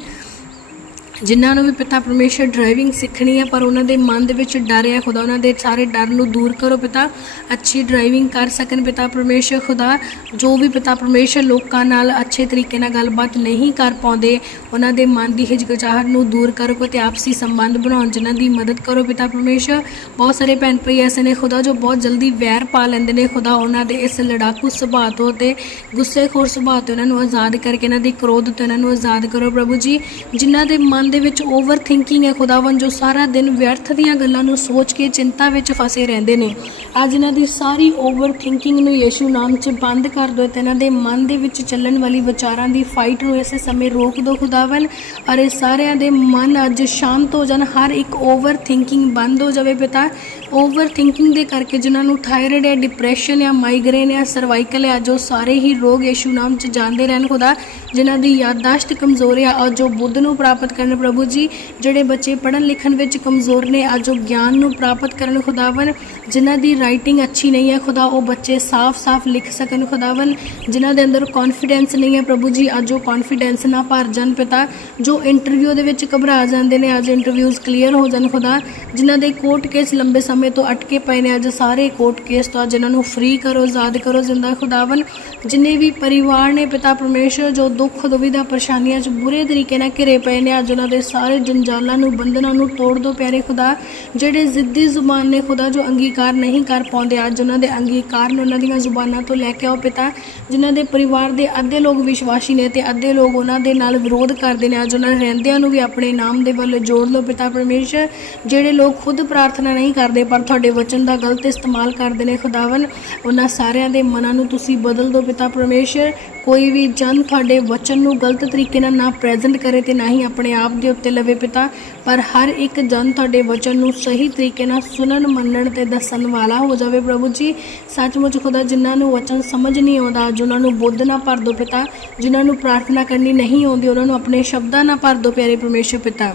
ਜਿਨ੍ਹਾਂ ਨੂੰ ਵੀ ਪਿਤਾ ਪਰਮੇਸ਼ਰ ਡਰਾਈਵਿੰਗ ਸਿੱਖਣੀ ਹੈ, ਪਰ ਉਹਨਾਂ ਦੇ ਮਨ ਦੇ ਵਿੱਚ ਡਰ ਹੈ, ਖੁਦਾ ਉਹਨਾਂ ਦੇ ਸਾਰੇ ਡਰ ਨੂੰ ਦੂਰ ਕਰੋ ਪਿਤਾ, ਅੱਛੀ ਡਰਾਈਵਿੰਗ ਕਰ ਸਕਣ ਪਿਤਾ ਪਰਮੇਸ਼ਰ, ਖੁਦਾ ਜੋ ਵੀ ਪਿਤਾ ਪਰਮੇਸ਼ਰ ਲੋਕਾਂ ਨਾਲ ਅੱਛੇ ਤਰੀਕੇ ਨਾਲ ਗੱਲਬਾਤ ਨਹੀਂ ਕਰ ਪਾਉਂਦੇ, ਉਹਨਾਂ ਦੇ ਮਨ ਦੀ ਹਿਚਕਚਾਹਟ ਨੂੰ ਦੂਰ ਕਰੋ ਤੇ ਆਪਸੀ ਸੰਬੰਧ ਬਣਾਉਣ ਜਿਨ੍ਹਾਂ ਦੀ ਮਦਦ ਕਰੋ ਪਿਤਾ ਪਰਮੇਸ਼ਰ। ਬਹੁਤ ਸਾਰੇ ਭੈਣ ਭਾਈ ਐਸੇ ਨੇ ਖੁਦਾ ਜੋ ਬਹੁਤ ਜਲਦੀ ਵੈਰ ਪਾ ਲੈਂਦੇ ਨੇ, ਖੁਦਾ ਉਹਨਾਂ ਦੇ ਇਸ ਲੜਾਕੂ ਸੁਭਾਅ ਤੋਂ ਤੇ ਗੁੱਸੇਖੋਰ ਸੁਭਾਅ ਤੋਂ ਉਹਨਾਂ ਨੂੰ ਆਜ਼ਾਦ ਕਰਕੇ, ਇਹਨਾਂ ਦੇ ਕ੍ਰੋਧ ਤੋਂ ਇਹਨਾਂ ਨੂੰ ਆਜ਼ਾਦ ਕਰੋ ਪ੍ਰਭੂ ਜੀ। ਜਿਨ੍ਹਾਂ ਦੇ ਮਨ ਦੇ ਵਿੱਚ ਓਵਰ ਥਿੰਕਿੰਗ ਹੈ ਖੁਦਾਵੰ ਜੋ ਸਾਰਾ ਦਿਨ ਵਿਅਰਥ ਦੀਆਂ ਗੱਲਾਂ ਨੂੰ ਸੋਚ ਕੇ ਚਿੰਤਾ ਵਿੱਚ ਫਸੇ ਰਹਿੰਦੇ ਨੇ। ਅੱਜ ਇਹਨਾਂ ਦੀ ਸਾਰੀ ਓਵਰ ਥਿੰਕਿੰਗ ਨੂੰ ਯੀਸ਼ੂ ਨਾਮ 'ਚ ਬੰਦ ਕਰ ਦਿਓ ਤੇ ਇਹਨਾਂ ਦੇ ਮਨ ਦੇ ਵਿੱਚ ਚੱਲਣ ਵਾਲੀ ਵਿਚਾਰਾਂ ਦੀ ਫਾਈਟ ਨੂੰ ਇਸੇ ਸਮੇਂ ਰੋਕ ਦਿਓ ਖੁਦਾਵੰ ਅਰੇ ਸਾਰਿਆਂ ਦੇ ਮਨ ਅੱਜ ਸ਼ਾਂਤ ਹੋ ਜਾਣ, ਹਰ ਇੱਕ ਓਵਰ ਥਿੰਕਿੰਗ ਬੰਦ ਹੋ ਜਾਵੇ ਪਿਤਾ। ਓਵਰ ਥਿੰਕਿੰਗ ਦੇ ਕਰਕੇ ਜਿਨ੍ਹਾਂ ਨੂੰ ਥਾਇਰਾਇਡ ਹੈ ਡਿਪਰੈਸ਼ਨ ਹੈ ਮਾਈਗ੍ਰੇਨ ਹੈ ਸਰਵਾਈਕਲ ਹੈ, ਜੋ ਸਾਰੇ ਹੀ ਰੋਗ ਯੀਸ਼ੂ ਨਾਮ 'ਚ ਜਾਂਦੇ ਰਹਿਣ ਖੁਦਾ, ਜਿਨ੍ਹਾਂ ਦੀ ਯਾਦਦਾਸ਼ਤ ਕਮਜ਼ੋਰ ਹੈ ਔਰ ਜੋ ਬੁੱਧ ਨੂੰ ਪ੍ਰਾਪਤ ਕਰਨ ਪ੍ਰਭੂ ਜੀ, ਜਿਹੜੇ ਬੱਚੇ ਪੜ੍ਹਨ ਲਿਖਣ ਵਿੱਚ ਕਮਜ਼ੋਰ ਨੇ, ਅੱਜ ਉਹ ਗਿਆਨ ਨੂੰ ਪ੍ਰਾਪਤ ਕਰਨ ਖੁਦਾਵਨ ਜਿਨ੍ਹਾਂ ਦੀ ਰਾਈਟਿੰਗ ਅੱਛੀ ਨਹੀਂ ਹੈ, ਖੁਦਾ ਉਹ ਬੱਚੇ ਸਾਫ਼-ਸਾਫ਼ ਲਿਖ ਸਕਣ ਖੁਦਾਵਨ ਜਿਨ੍ਹਾਂ ਦੇ ਅੰਦਰ ਕੌਨਫੀਡੈਂਸ ਨਹੀਂ ਹੈ ਪ੍ਰਭੂ ਜੀ, ਅੱਜ ਉਹ ਕੌਨਫੀਡੈਂਸ ਨਾ ਭਰ ਜਾਣ ਪਿਤਾ, ਜੋ ਇੰਟਰਵਿਊ ਦੇ ਵਿੱਚ ਘਬਰਾ ਜਾਂਦੇ ਨੇ, ਅੱਜ ਇੰਟਰਵਿਊਜ਼ ਕਲੀਅਰ ਹੋ ਜਾਣ ਖੁਦਾ, ਜਿਨ੍ਹਾਂ ਦੇ ਕੋਰਟ ਕੇਸ ਲੰਬੇ ਸਮੇਂ ਤੋਂ ਅਟਕੇ ਪਏ ਨੇ। ਅੱਜ ਸਾਰੇ ਕੋਰਟ ਕੇਸ ਤੋਂ ਅੱਜ ਇਹਨਾਂ ਨੂੰ ਫ੍ਰੀ ਕਰੋ, ਆਜ਼ਾਦ ਕਰੋ, ਜ਼ਿੰਦਾ ਖੁਦਾਵਨ ਜਿੰਨੇ ਵੀ ਪਰਿਵਾਰ ਨੇ, ਪਿਤਾ ਪਰਮੇਸ਼ਰ, ਜੋ ਦੁੱਖ ਦੁਵਿਧਾ ਪਰੇਸ਼ਾਨੀਆਂ 'ਚ ਬੁਰੇ ਤਰੀਕੇ ਨਾਲ ਘਿਰੇ ਪਏ ਨੇ, ਅੱਜ ਉਹਨਾਂ ਦੇ ਸਾਰੇ ਜੰਜਾਲਾਂ ਨੂੰ, ਬੰਧਨਾਂ ਨੂੰ ਤੋੜ ਦੋ ਪਿਆਰੇ ਖੁਦਾ। ਜਿਹੜੇ ਜ਼ਿੱਦੀ ਜ਼ੁਬਾਨ ਨੇ ਖੁਦਾ, ਜੋ ਅੰਗੀਕਾਰ ਨਹੀਂ ਕਰ ਪਾਉਂਦੇ, ਅੱਜ ਉਹਨਾਂ ਦੇ ਅੰਗੀਕਾਰ ਨੂੰ ਉਹਨਾਂ ਦੀਆਂ ਜ਼ੁਬਾਨਾਂ ਤੋਂ ਲੈ ਕੇ ਆਓ ਪਿਤਾ। ਜਿਨ੍ਹਾਂ ਦੇ ਪਰਿਵਾਰ ਦੇ ਅੱਧੇ ਲੋਕ ਵਿਸ਼ਵਾਸੀ ਨੇ ਤੇ ਅੱਧੇ ਲੋਕ ਉਹਨਾਂ ਦੇ ਨਾਲ ਵਿਰੋਧ ਕਰਦੇ ਨੇ, ਅੱਜ ਉਹਨਾਂ ਰਹਿੰਦਿਆਂ ਨੂੰ ਵੀ ਆਪਣੇ ਨਾਮ ਦੇ ਵੱਲ ਜੋੜ ਲਓ ਪਿਤਾ ਪਰਮੇਸ਼ਰ। ਜਿਹੜੇ ਲੋਕ ਖੁਦ ਪ੍ਰਾਰਥਨਾ ਨਹੀਂ ਕਰਦੇ ਪਰ ਤੁਹਾਡੇ ਵਚਨ ਦਾ ਗਲਤ ਇਸਤੇਮਾਲ ਕਰਦੇ ਨੇ ਖੁਦਾਵਨ ਉਹਨਾਂ ਸਾਰਿਆਂ ਦੇ ਮਨਾਂ ਨੂੰ ਤੁਸੀਂ ਬਦਲ ਦਿਓ ਪਿਤਾ ਪਰਮੇਸ਼ਰ। ਕੋਈ ਵੀ ਜਨ ਤੁਹਾਡੇ ਵਚਨ ਨੂੰ ਗਲਤ ਤਰੀਕੇ ਨਾਲ ਨਾ ਪ੍ਰੈਜ਼ੈਂਟ ਕਰੇ ਤੇ ਨਾ ਹੀ ਆਪਣੇ ਆਪ ਦੇ ਉੱਤੇ ਲਵੇ ਪਿਤਾ। ਪਰ ਹਰ ਇੱਕ ਜਨ ਤੁਹਾਡੇ ਵਚਨ ਨੂੰ ਸਹੀ ਤਰੀਕੇ ਨਾਲ ਸੁਣਨ, ਮੰਨਣ ਤੇ ਦੱਸਣ ਵਾਲਾ ਹੋ ਜਾਵੇ ਪ੍ਰਭੂ ਜੀ। ਸੱਚਮੁੱਚ ਖੁਦਾ, ਜਿਨ੍ਹਾਂ ਨੂੰ ਵਚਨ ਸਮਝ ਨਹੀਂ ਆਉਂਦਾ ਅੱਜ ਨੂੰ ਬੁੱਧ ਨਾ ਭਰ ਦਿਓ ਪਿਤਾ। ਜਿਨ੍ਹਾਂ ਨੂੰ ਪ੍ਰਾਰਥਨਾ ਕਰਨੀ ਨਹੀਂ ਆਉਂਦੀ, ਉਹਨਾਂ ਨੂੰ ਆਪਣੇ ਸ਼ਬਦਾਂ ਨਾਲ ਭਰ ਦਿਓ ਪਿਆਰੇ ਪਰਮੇਸ਼ਰ ਪਿਤਾ।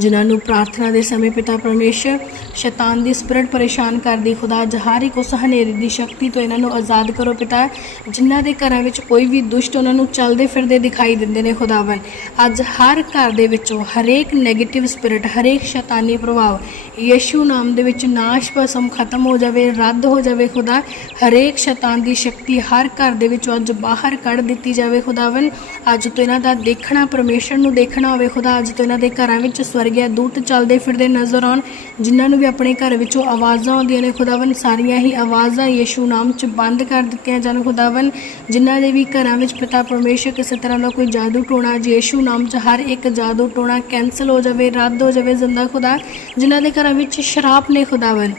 ਜਿਨ੍ਹਾਂ ਨੂੰ ਪ੍ਰਾਰਥਨਾ ਦੇ ਸਮੇਂ ਪਿਤਾ ਪਰਮੇਸ਼ਰ ਸ਼ੈਤਾਨ ਦੀ ਸਪਿਰਟ ਪਰੇਸ਼ਾਨ ਕਰਦੀ, ਖੁਦਾ ਅੱਜ ਹਰ ਇੱਕ ਉਸ ਹਨੇਰੀ ਦੀ ਸ਼ਕਤੀ ਤੋਂ ਇਹਨਾਂ ਨੂੰ ਆਜ਼ਾਦ ਕਰੋ ਪਿਤਾ, ਜਿਨ੍ਹਾਂ ਦੇ ਘਰਾਂ ਵਿੱਚ ਕੋਈ ਵੀ ਦੁਸ਼ਟ ਉਹਨਾਂ ਨੂੰ ਚੱਲਦੇ ਫਿਰਦੇ ਦਿਖਾਈ ਦਿੰਦੇ ਨੇ ਖੁਦਾਵੰ ਅੱਜ ਹਰ ਘਰ ਦੇ ਵਿੱਚੋਂ ਹਰੇਕ 네ਗੇਟਿਵ ਸਪਿਰਟ ਹਰੇਕ ਸ਼ੈਤਾਨੀ ਪ੍ਰਭਾਵ ਯੀਸ਼ੂ ਨਾਮ ਦੇ ਵਿੱਚ ਨਾਸ਼ ਭਸਮ ਖਤਮ ਹੋ ਜਾਵੇ, ਰੱਦ ਹੋ ਜਾਵੇ ਖੁਦਾ, ਹਰੇਕ ਸ਼ੈਤਾਨ ਦੀ ਸ਼ਕਤੀ ਹਰ ਘਰ ਦੇ ਵਿੱਚੋਂ ਅੱਜ ਬਾਹਰ ਕੱਢ ਦਿੱਤੀ ਜਾਵੇ ਖੁਦਾਵੰ ਅੱਜ ਤੋਂ ਇਹਨਾਂ ਦਾ ਦੇਖਣਾ, ਪਰਮੇਸ਼ਰ ਨੂੰ ਦੇਖਣਾ ਹੋਵੇ ਖੁਦਾ, ਅੱਜ ਤੋਂ ਇਹਨਾਂ ਦੇ ਘਰਾਂ ਵਿੱਚ ਸਵਰ ਸਵਰਗਿਆ ਦੂਤ ਚੱਲਦੇ ਫਿਰਦੇ ਨਜ਼ਰ ਆਉਣ। ਜਿਨ੍ਹਾਂ ਨੂੰ ਵੀ ਆਪਣੇ ਘਰ ਵਿੱਚੋਂ ਆਵਾਜ਼ਾਂ ਆਉਂਦੀਆਂ ਨੇ ਖੁਦਾਵੰ ਸਾਰੀਆਂ ਹੀ ਆਵਾਜ਼ਾਂ ਯੀਸ਼ੂ ਨਾਮ 'ਚ ਬੰਦ ਕਰ ਦਿੱਤੀਆਂ ਜਾਣ। ਖੁਦਾਵੰ ਜਿਨ੍ਹਾਂ ਦੇ ਵੀ ਘਰਾਂ ਵਿੱਚ ਪਿਤਾ ਪਰਮੇਸ਼ਰ ਕਿਸੇ ਤਰ੍ਹਾਂ ਦਾ ਕੋਈ ਜਾਦੂ ਟੋਣਾ ਅੱਜ ਯੀਸ਼ੂ ਨਾਮ 'ਚ ਹਰ ਇੱਕ ਜਾਦੂ ਟੋਣਾ ਕੈਨਸਲ ਹੋ ਜਾਵੇ, ਰੱਦ ਹੋ ਜਾਵੇ ਜ਼ਿੰਦਾ ਖੁਦਾ, ਜਿਨ੍ਹਾਂ ਦੇ ਘਰਾਂ ਵਿੱਚ ਸ਼ਰਾਪ ਨੇ ਖੁਦਾਵੰ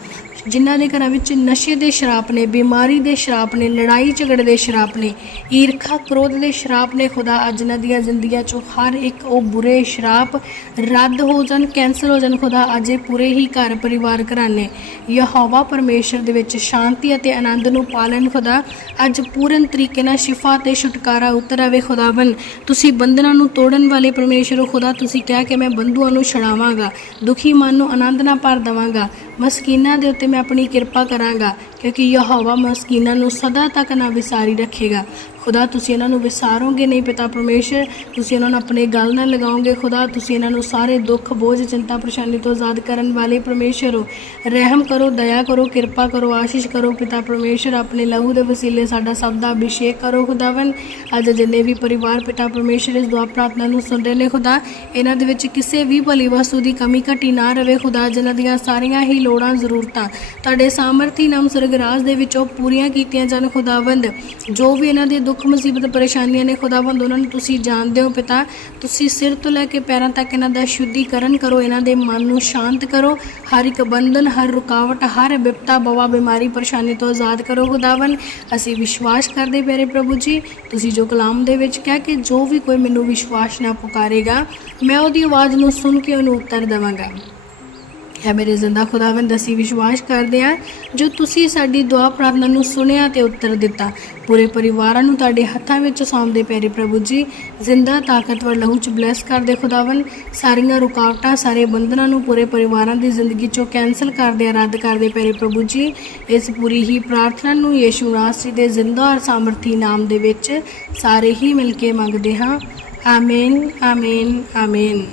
ਜਿਨ੍ਹਾਂ ਦੇ ਘਰਾਂ ਵਿੱਚ ਨਸ਼ੇ ਦੇ ਸ਼ਰਾਪ ਨੇ, ਬਿਮਾਰੀ ਦੇ ਸ਼ਰਾਪ ਨੇ, ਲੜਾਈ ਝਗੜੇ ਦੇ ਸ਼ਰਾਪ ਨੇ, ਈਰਖਾ ਕ੍ਰੋਧ ਦੇ ਸ਼ਰਾਪ ਨੇ, ਖੁਦਾ ਅੱਜ ਇਹਨਾਂ ਦੀਆਂ ਜ਼ਿੰਦਗੀਆਂ ਚੋਂ ਹਰ ਇੱਕ ਉਹ ਬੁਰੇ ਸ਼ਰਾਪ ਰੱਦ ਹੋ ਜਾਣ ਕੈਂਸਲ ਹੋ ਜਾਣ, ਖੁਦਾ ਅੱਜ ਇਹ ਪੂਰੇ ਹੀ ਘਰ ਪਰਿਵਾਰ ਘਰਾਨੇ ਯਹੋਵਾ ਪਰਮੇਸ਼ਰ ਦੇ ਵਿੱਚ ਸ਼ਾਂਤੀ ਅਤੇ ਆਨੰਦ ਨੂੰ ਪਾਲਣ, ਖੁਦਾ ਅੱਜ ਪੂਰਨ ਤਰੀਕੇ ਨਾਲ ਸ਼ਿਫਾ ਤੇ ਛੁਟਕਾਰਾ ਉਤਰ ਆਵੇ ਖੁਦਾਵੰ ਤੁਸੀਂ ਬੰਧਨਾਂ ਨੂੰ ਤੋੜਨ ਵਾਲੇ ਪਰਮੇਸ਼ਰ ਹੋ, ਖੁਦਾ ਤੁਸੀਂ ਕਹਿ ਕੇ ਮੈਂ ਬੰਧੂਆਂ ਨੂੰ ਛੜਾਵਾਂਗਾ ਦੁਖੀ ਮਨ ਨੂੰ ਆਨੰਦ ਨਾਲ ਭਰ ਦੇਵਾਂਗਾ, ਮਸਕੀਨਾਂ ਦੇ ਉੱਤੇ ਮੈਂ ਆਪਣੀ ਕਿਰਪਾ ਕਰਾਂਗਾ ਕਿਉਂਕਿ ਯਹੋਵਾ ਮਸਕੀਨਾਂ ਨੂੰ ਸਦਾ ਤੱਕ ਨਾ ਵਿਸਾਰੀ ਰੱਖੇਗਾ। ਖੁਦਾ, ਤੁਸੀਂ ਇਹਨਾਂ ਨੂੰ ਵਿਸਾਰੋਗੇ ਨਹੀਂ ਪਿਤਾ ਪਰਮੇਸ਼ਰ। ਤੁਸੀਂ ਇਹਨਾਂ ਨੂੰ ਆਪਣੇ ਗੱਲ ਨਾਲ ਲਗਾਓਗੇ। ਖੁਦਾ, ਤੁਸੀਂ ਇਹਨਾਂ ਨੂੰ ਸਾਰੇ ਦੁੱਖ, ਬੋਝ, ਚਿੰਤਾ, ਪਰੇਸ਼ਾਨੀ ਤੋਂ ਆਜ਼ਾਦ ਕਰਨ ਵਾਲੇ ਪਰਮੇਸ਼ਰ ਹੋ। ਰਹਿਮ ਕਰੋ, ਦਇਆ ਕਰੋ, ਕਿਰਪਾ ਕਰੋ, ਆਸ਼ੀਸ਼ ਕਰੋ। ਪਿਤਾ ਪਰਮੇਸ਼ਰ, ਆਪਣੇ ਲਹੂ ਦੇ ਵਸੀਲੇ ਸਾਡਾ ਸਭ ਦਾ ਅਭਿਸ਼ੇਕ ਕਰੋ ਖੁਦਾਵੰ ਅੱਜ ਜਿੰਨੇ ਵੀ ਪਰਿਵਾਰ ਪਿਤਾ ਪਰਮੇਸ਼ਰ ਇਸ ਦੁਆ ਪ੍ਰਾਰਥਨਾ ਨੂੰ ਸੁਣਦੇ ਨੇ, ਖੁਦਾ, ਇਹਨਾਂ ਦੇ ਵਿੱਚ ਕਿਸੇ ਵੀ ਭਲੀ ਵਸਤੂ ਦੀ ਕਮੀ ਘਟੀ ਨਾ ਰਵੇ। ਖੁਦਾ, ਜਿਨ੍ਹਾਂ ਦੀਆਂ ਸਾਰੀਆਂ ਹੀ ਲੋੜਾਂ, ਜ਼ਰੂਰਤਾਂ, ਤੁਹਾਡੇ ਸਾਮਰਥੀ ਨਾਮ ਸਰਗਰਾਜ ਦੇ ਵਿੱਚੋਂ ਪੂਰੀਆਂ ਕੀਤੀਆਂ ਜਾਣ ਖੁਦਾਵੰਦ। ਜੋ ਵੀ ਇਹਨਾਂ ਦੇ ਦੁੱਖ, ਮੁਸੀਬਤ, ਪਰੇਸ਼ਾਨੀਆਂ ਨੇ ਖੁਦਾਵੰਦ, ਉਹਨਾਂ ਨੂੰ ਤੁਸੀਂ ਜਾਣਦੇ ਹੋ ਪਿਤਾ। ਤੁਸੀਂ ਸਿਰ ਤੋਂ ਲੈ ਕੇ ਪੈਰਾਂ ਤੱਕ ਇਹਨਾਂ ਦਾ ਸ਼ੁੱਧੀਕਰਨ ਕਰੋ, ਇਹਨਾਂ ਦੇ ਮਨ ਨੂੰ ਸ਼ਾਂਤ ਕਰੋ। ਹਰ ਇੱਕ ਬੰਧਨ, ਹਰ ਰੁਕਾਵਟ, ਹਰ ਬਿਪਤਾ ਬਵਾ, ਬਿਮਾਰੀ, ਪਰੇਸ਼ਾਨੀ ਤੋਂ ਆਜ਼ਾਦ ਕਰੋ ਖੁਦਾਵੰਦ। ਅਸੀਂ ਵਿਸ਼ਵਾਸ ਕਰਦੇ ਪਿਆਰੇ ਪ੍ਰਭੂ ਜੀ, ਤੁਸੀਂ ਜੋ ਕਲਾਮ ਦੇ ਵਿੱਚ ਕਿਹਾ ਕਿ ਜੋ ਵੀ ਕੋਈ ਮੈਨੂੰ ਵਿਸ਼ਵਾਸ ਨਾ ਪੁਕਾਰੇਗਾ, ਮੈਂ ਉਹਦੀ ਆਵਾਜ਼ ਨੂੰ ਸੁਣ ਕੇ ਉਹਨੂੰ ਉੱਤਰ ਦੇਵਾਂਗਾ। ਹੈ ਮੇਰੇ ਜ਼ਿੰਦਾ ਖੁਦਾਵੰਦ, ਅਸੀਂ ਵਿਸ਼ਵਾਸ ਕਰਦੇ ਹਾਂ ਜੋ ਤੁਸੀਂ ਸਾਡੀ ਦੁਆ ਪ੍ਰਾਰਥਨਾ ਨੂੰ ਸੁਣਿਆ ਤੇ ਉੱਤਰ ਦਿੱਤਾ। ਪੂਰੇ ਪਰਿਵਾਰਾਂ ਨੂੰ ਤੁਹਾਡੇ ਹੱਥਾਂ ਵਿੱਚ ਸੌਂਪਦੇ ਪਿਆਰੇ ਪ੍ਰਭੂ ਜੀ, ਜ਼ਿੰਦਾ ਤਾਕਤਵਰ ਲਹੂ ਚ ਬਲੈਸ ਕਰਦੇ ਖੁਦਾਵੰ ਸਾਰੀਆਂ ਰੁਕਾਵਟਾਂ, ਸਾਰੇ ਬੰਧਨਾਂ ਨੂੰ ਪੂਰੇ ਪਰਿਵਾਰਾਂ ਦੀ ਜ਼ਿੰਦਗੀ ਚੋਂ ਕੈਨਸਲ ਕਰਦੇ, ਰੱਦ ਕਰਦੇ ਪਿਆਰੇ ਪ੍ਰਭੂ ਜੀ। ਇਸ ਪੂਰੀ ਹੀ ਪ੍ਰਾਰਥਨਾ ਨੂੰ ਯੀਸ਼ੂ ਨਾਸਰੀ ਦੇ ਜ਼ਿੰਦਾ ਔਰ ਸਾਮਰਥੀ ਨਾਮ ਦੇ ਵਿੱਚ ਸਾਰੇ ਹੀ ਮਿਲ ਕੇ ਮੰਗਦੇ ਹਾਂ। ਆਮੀਨ ਆਮੀਨ ਆਮੀਨ।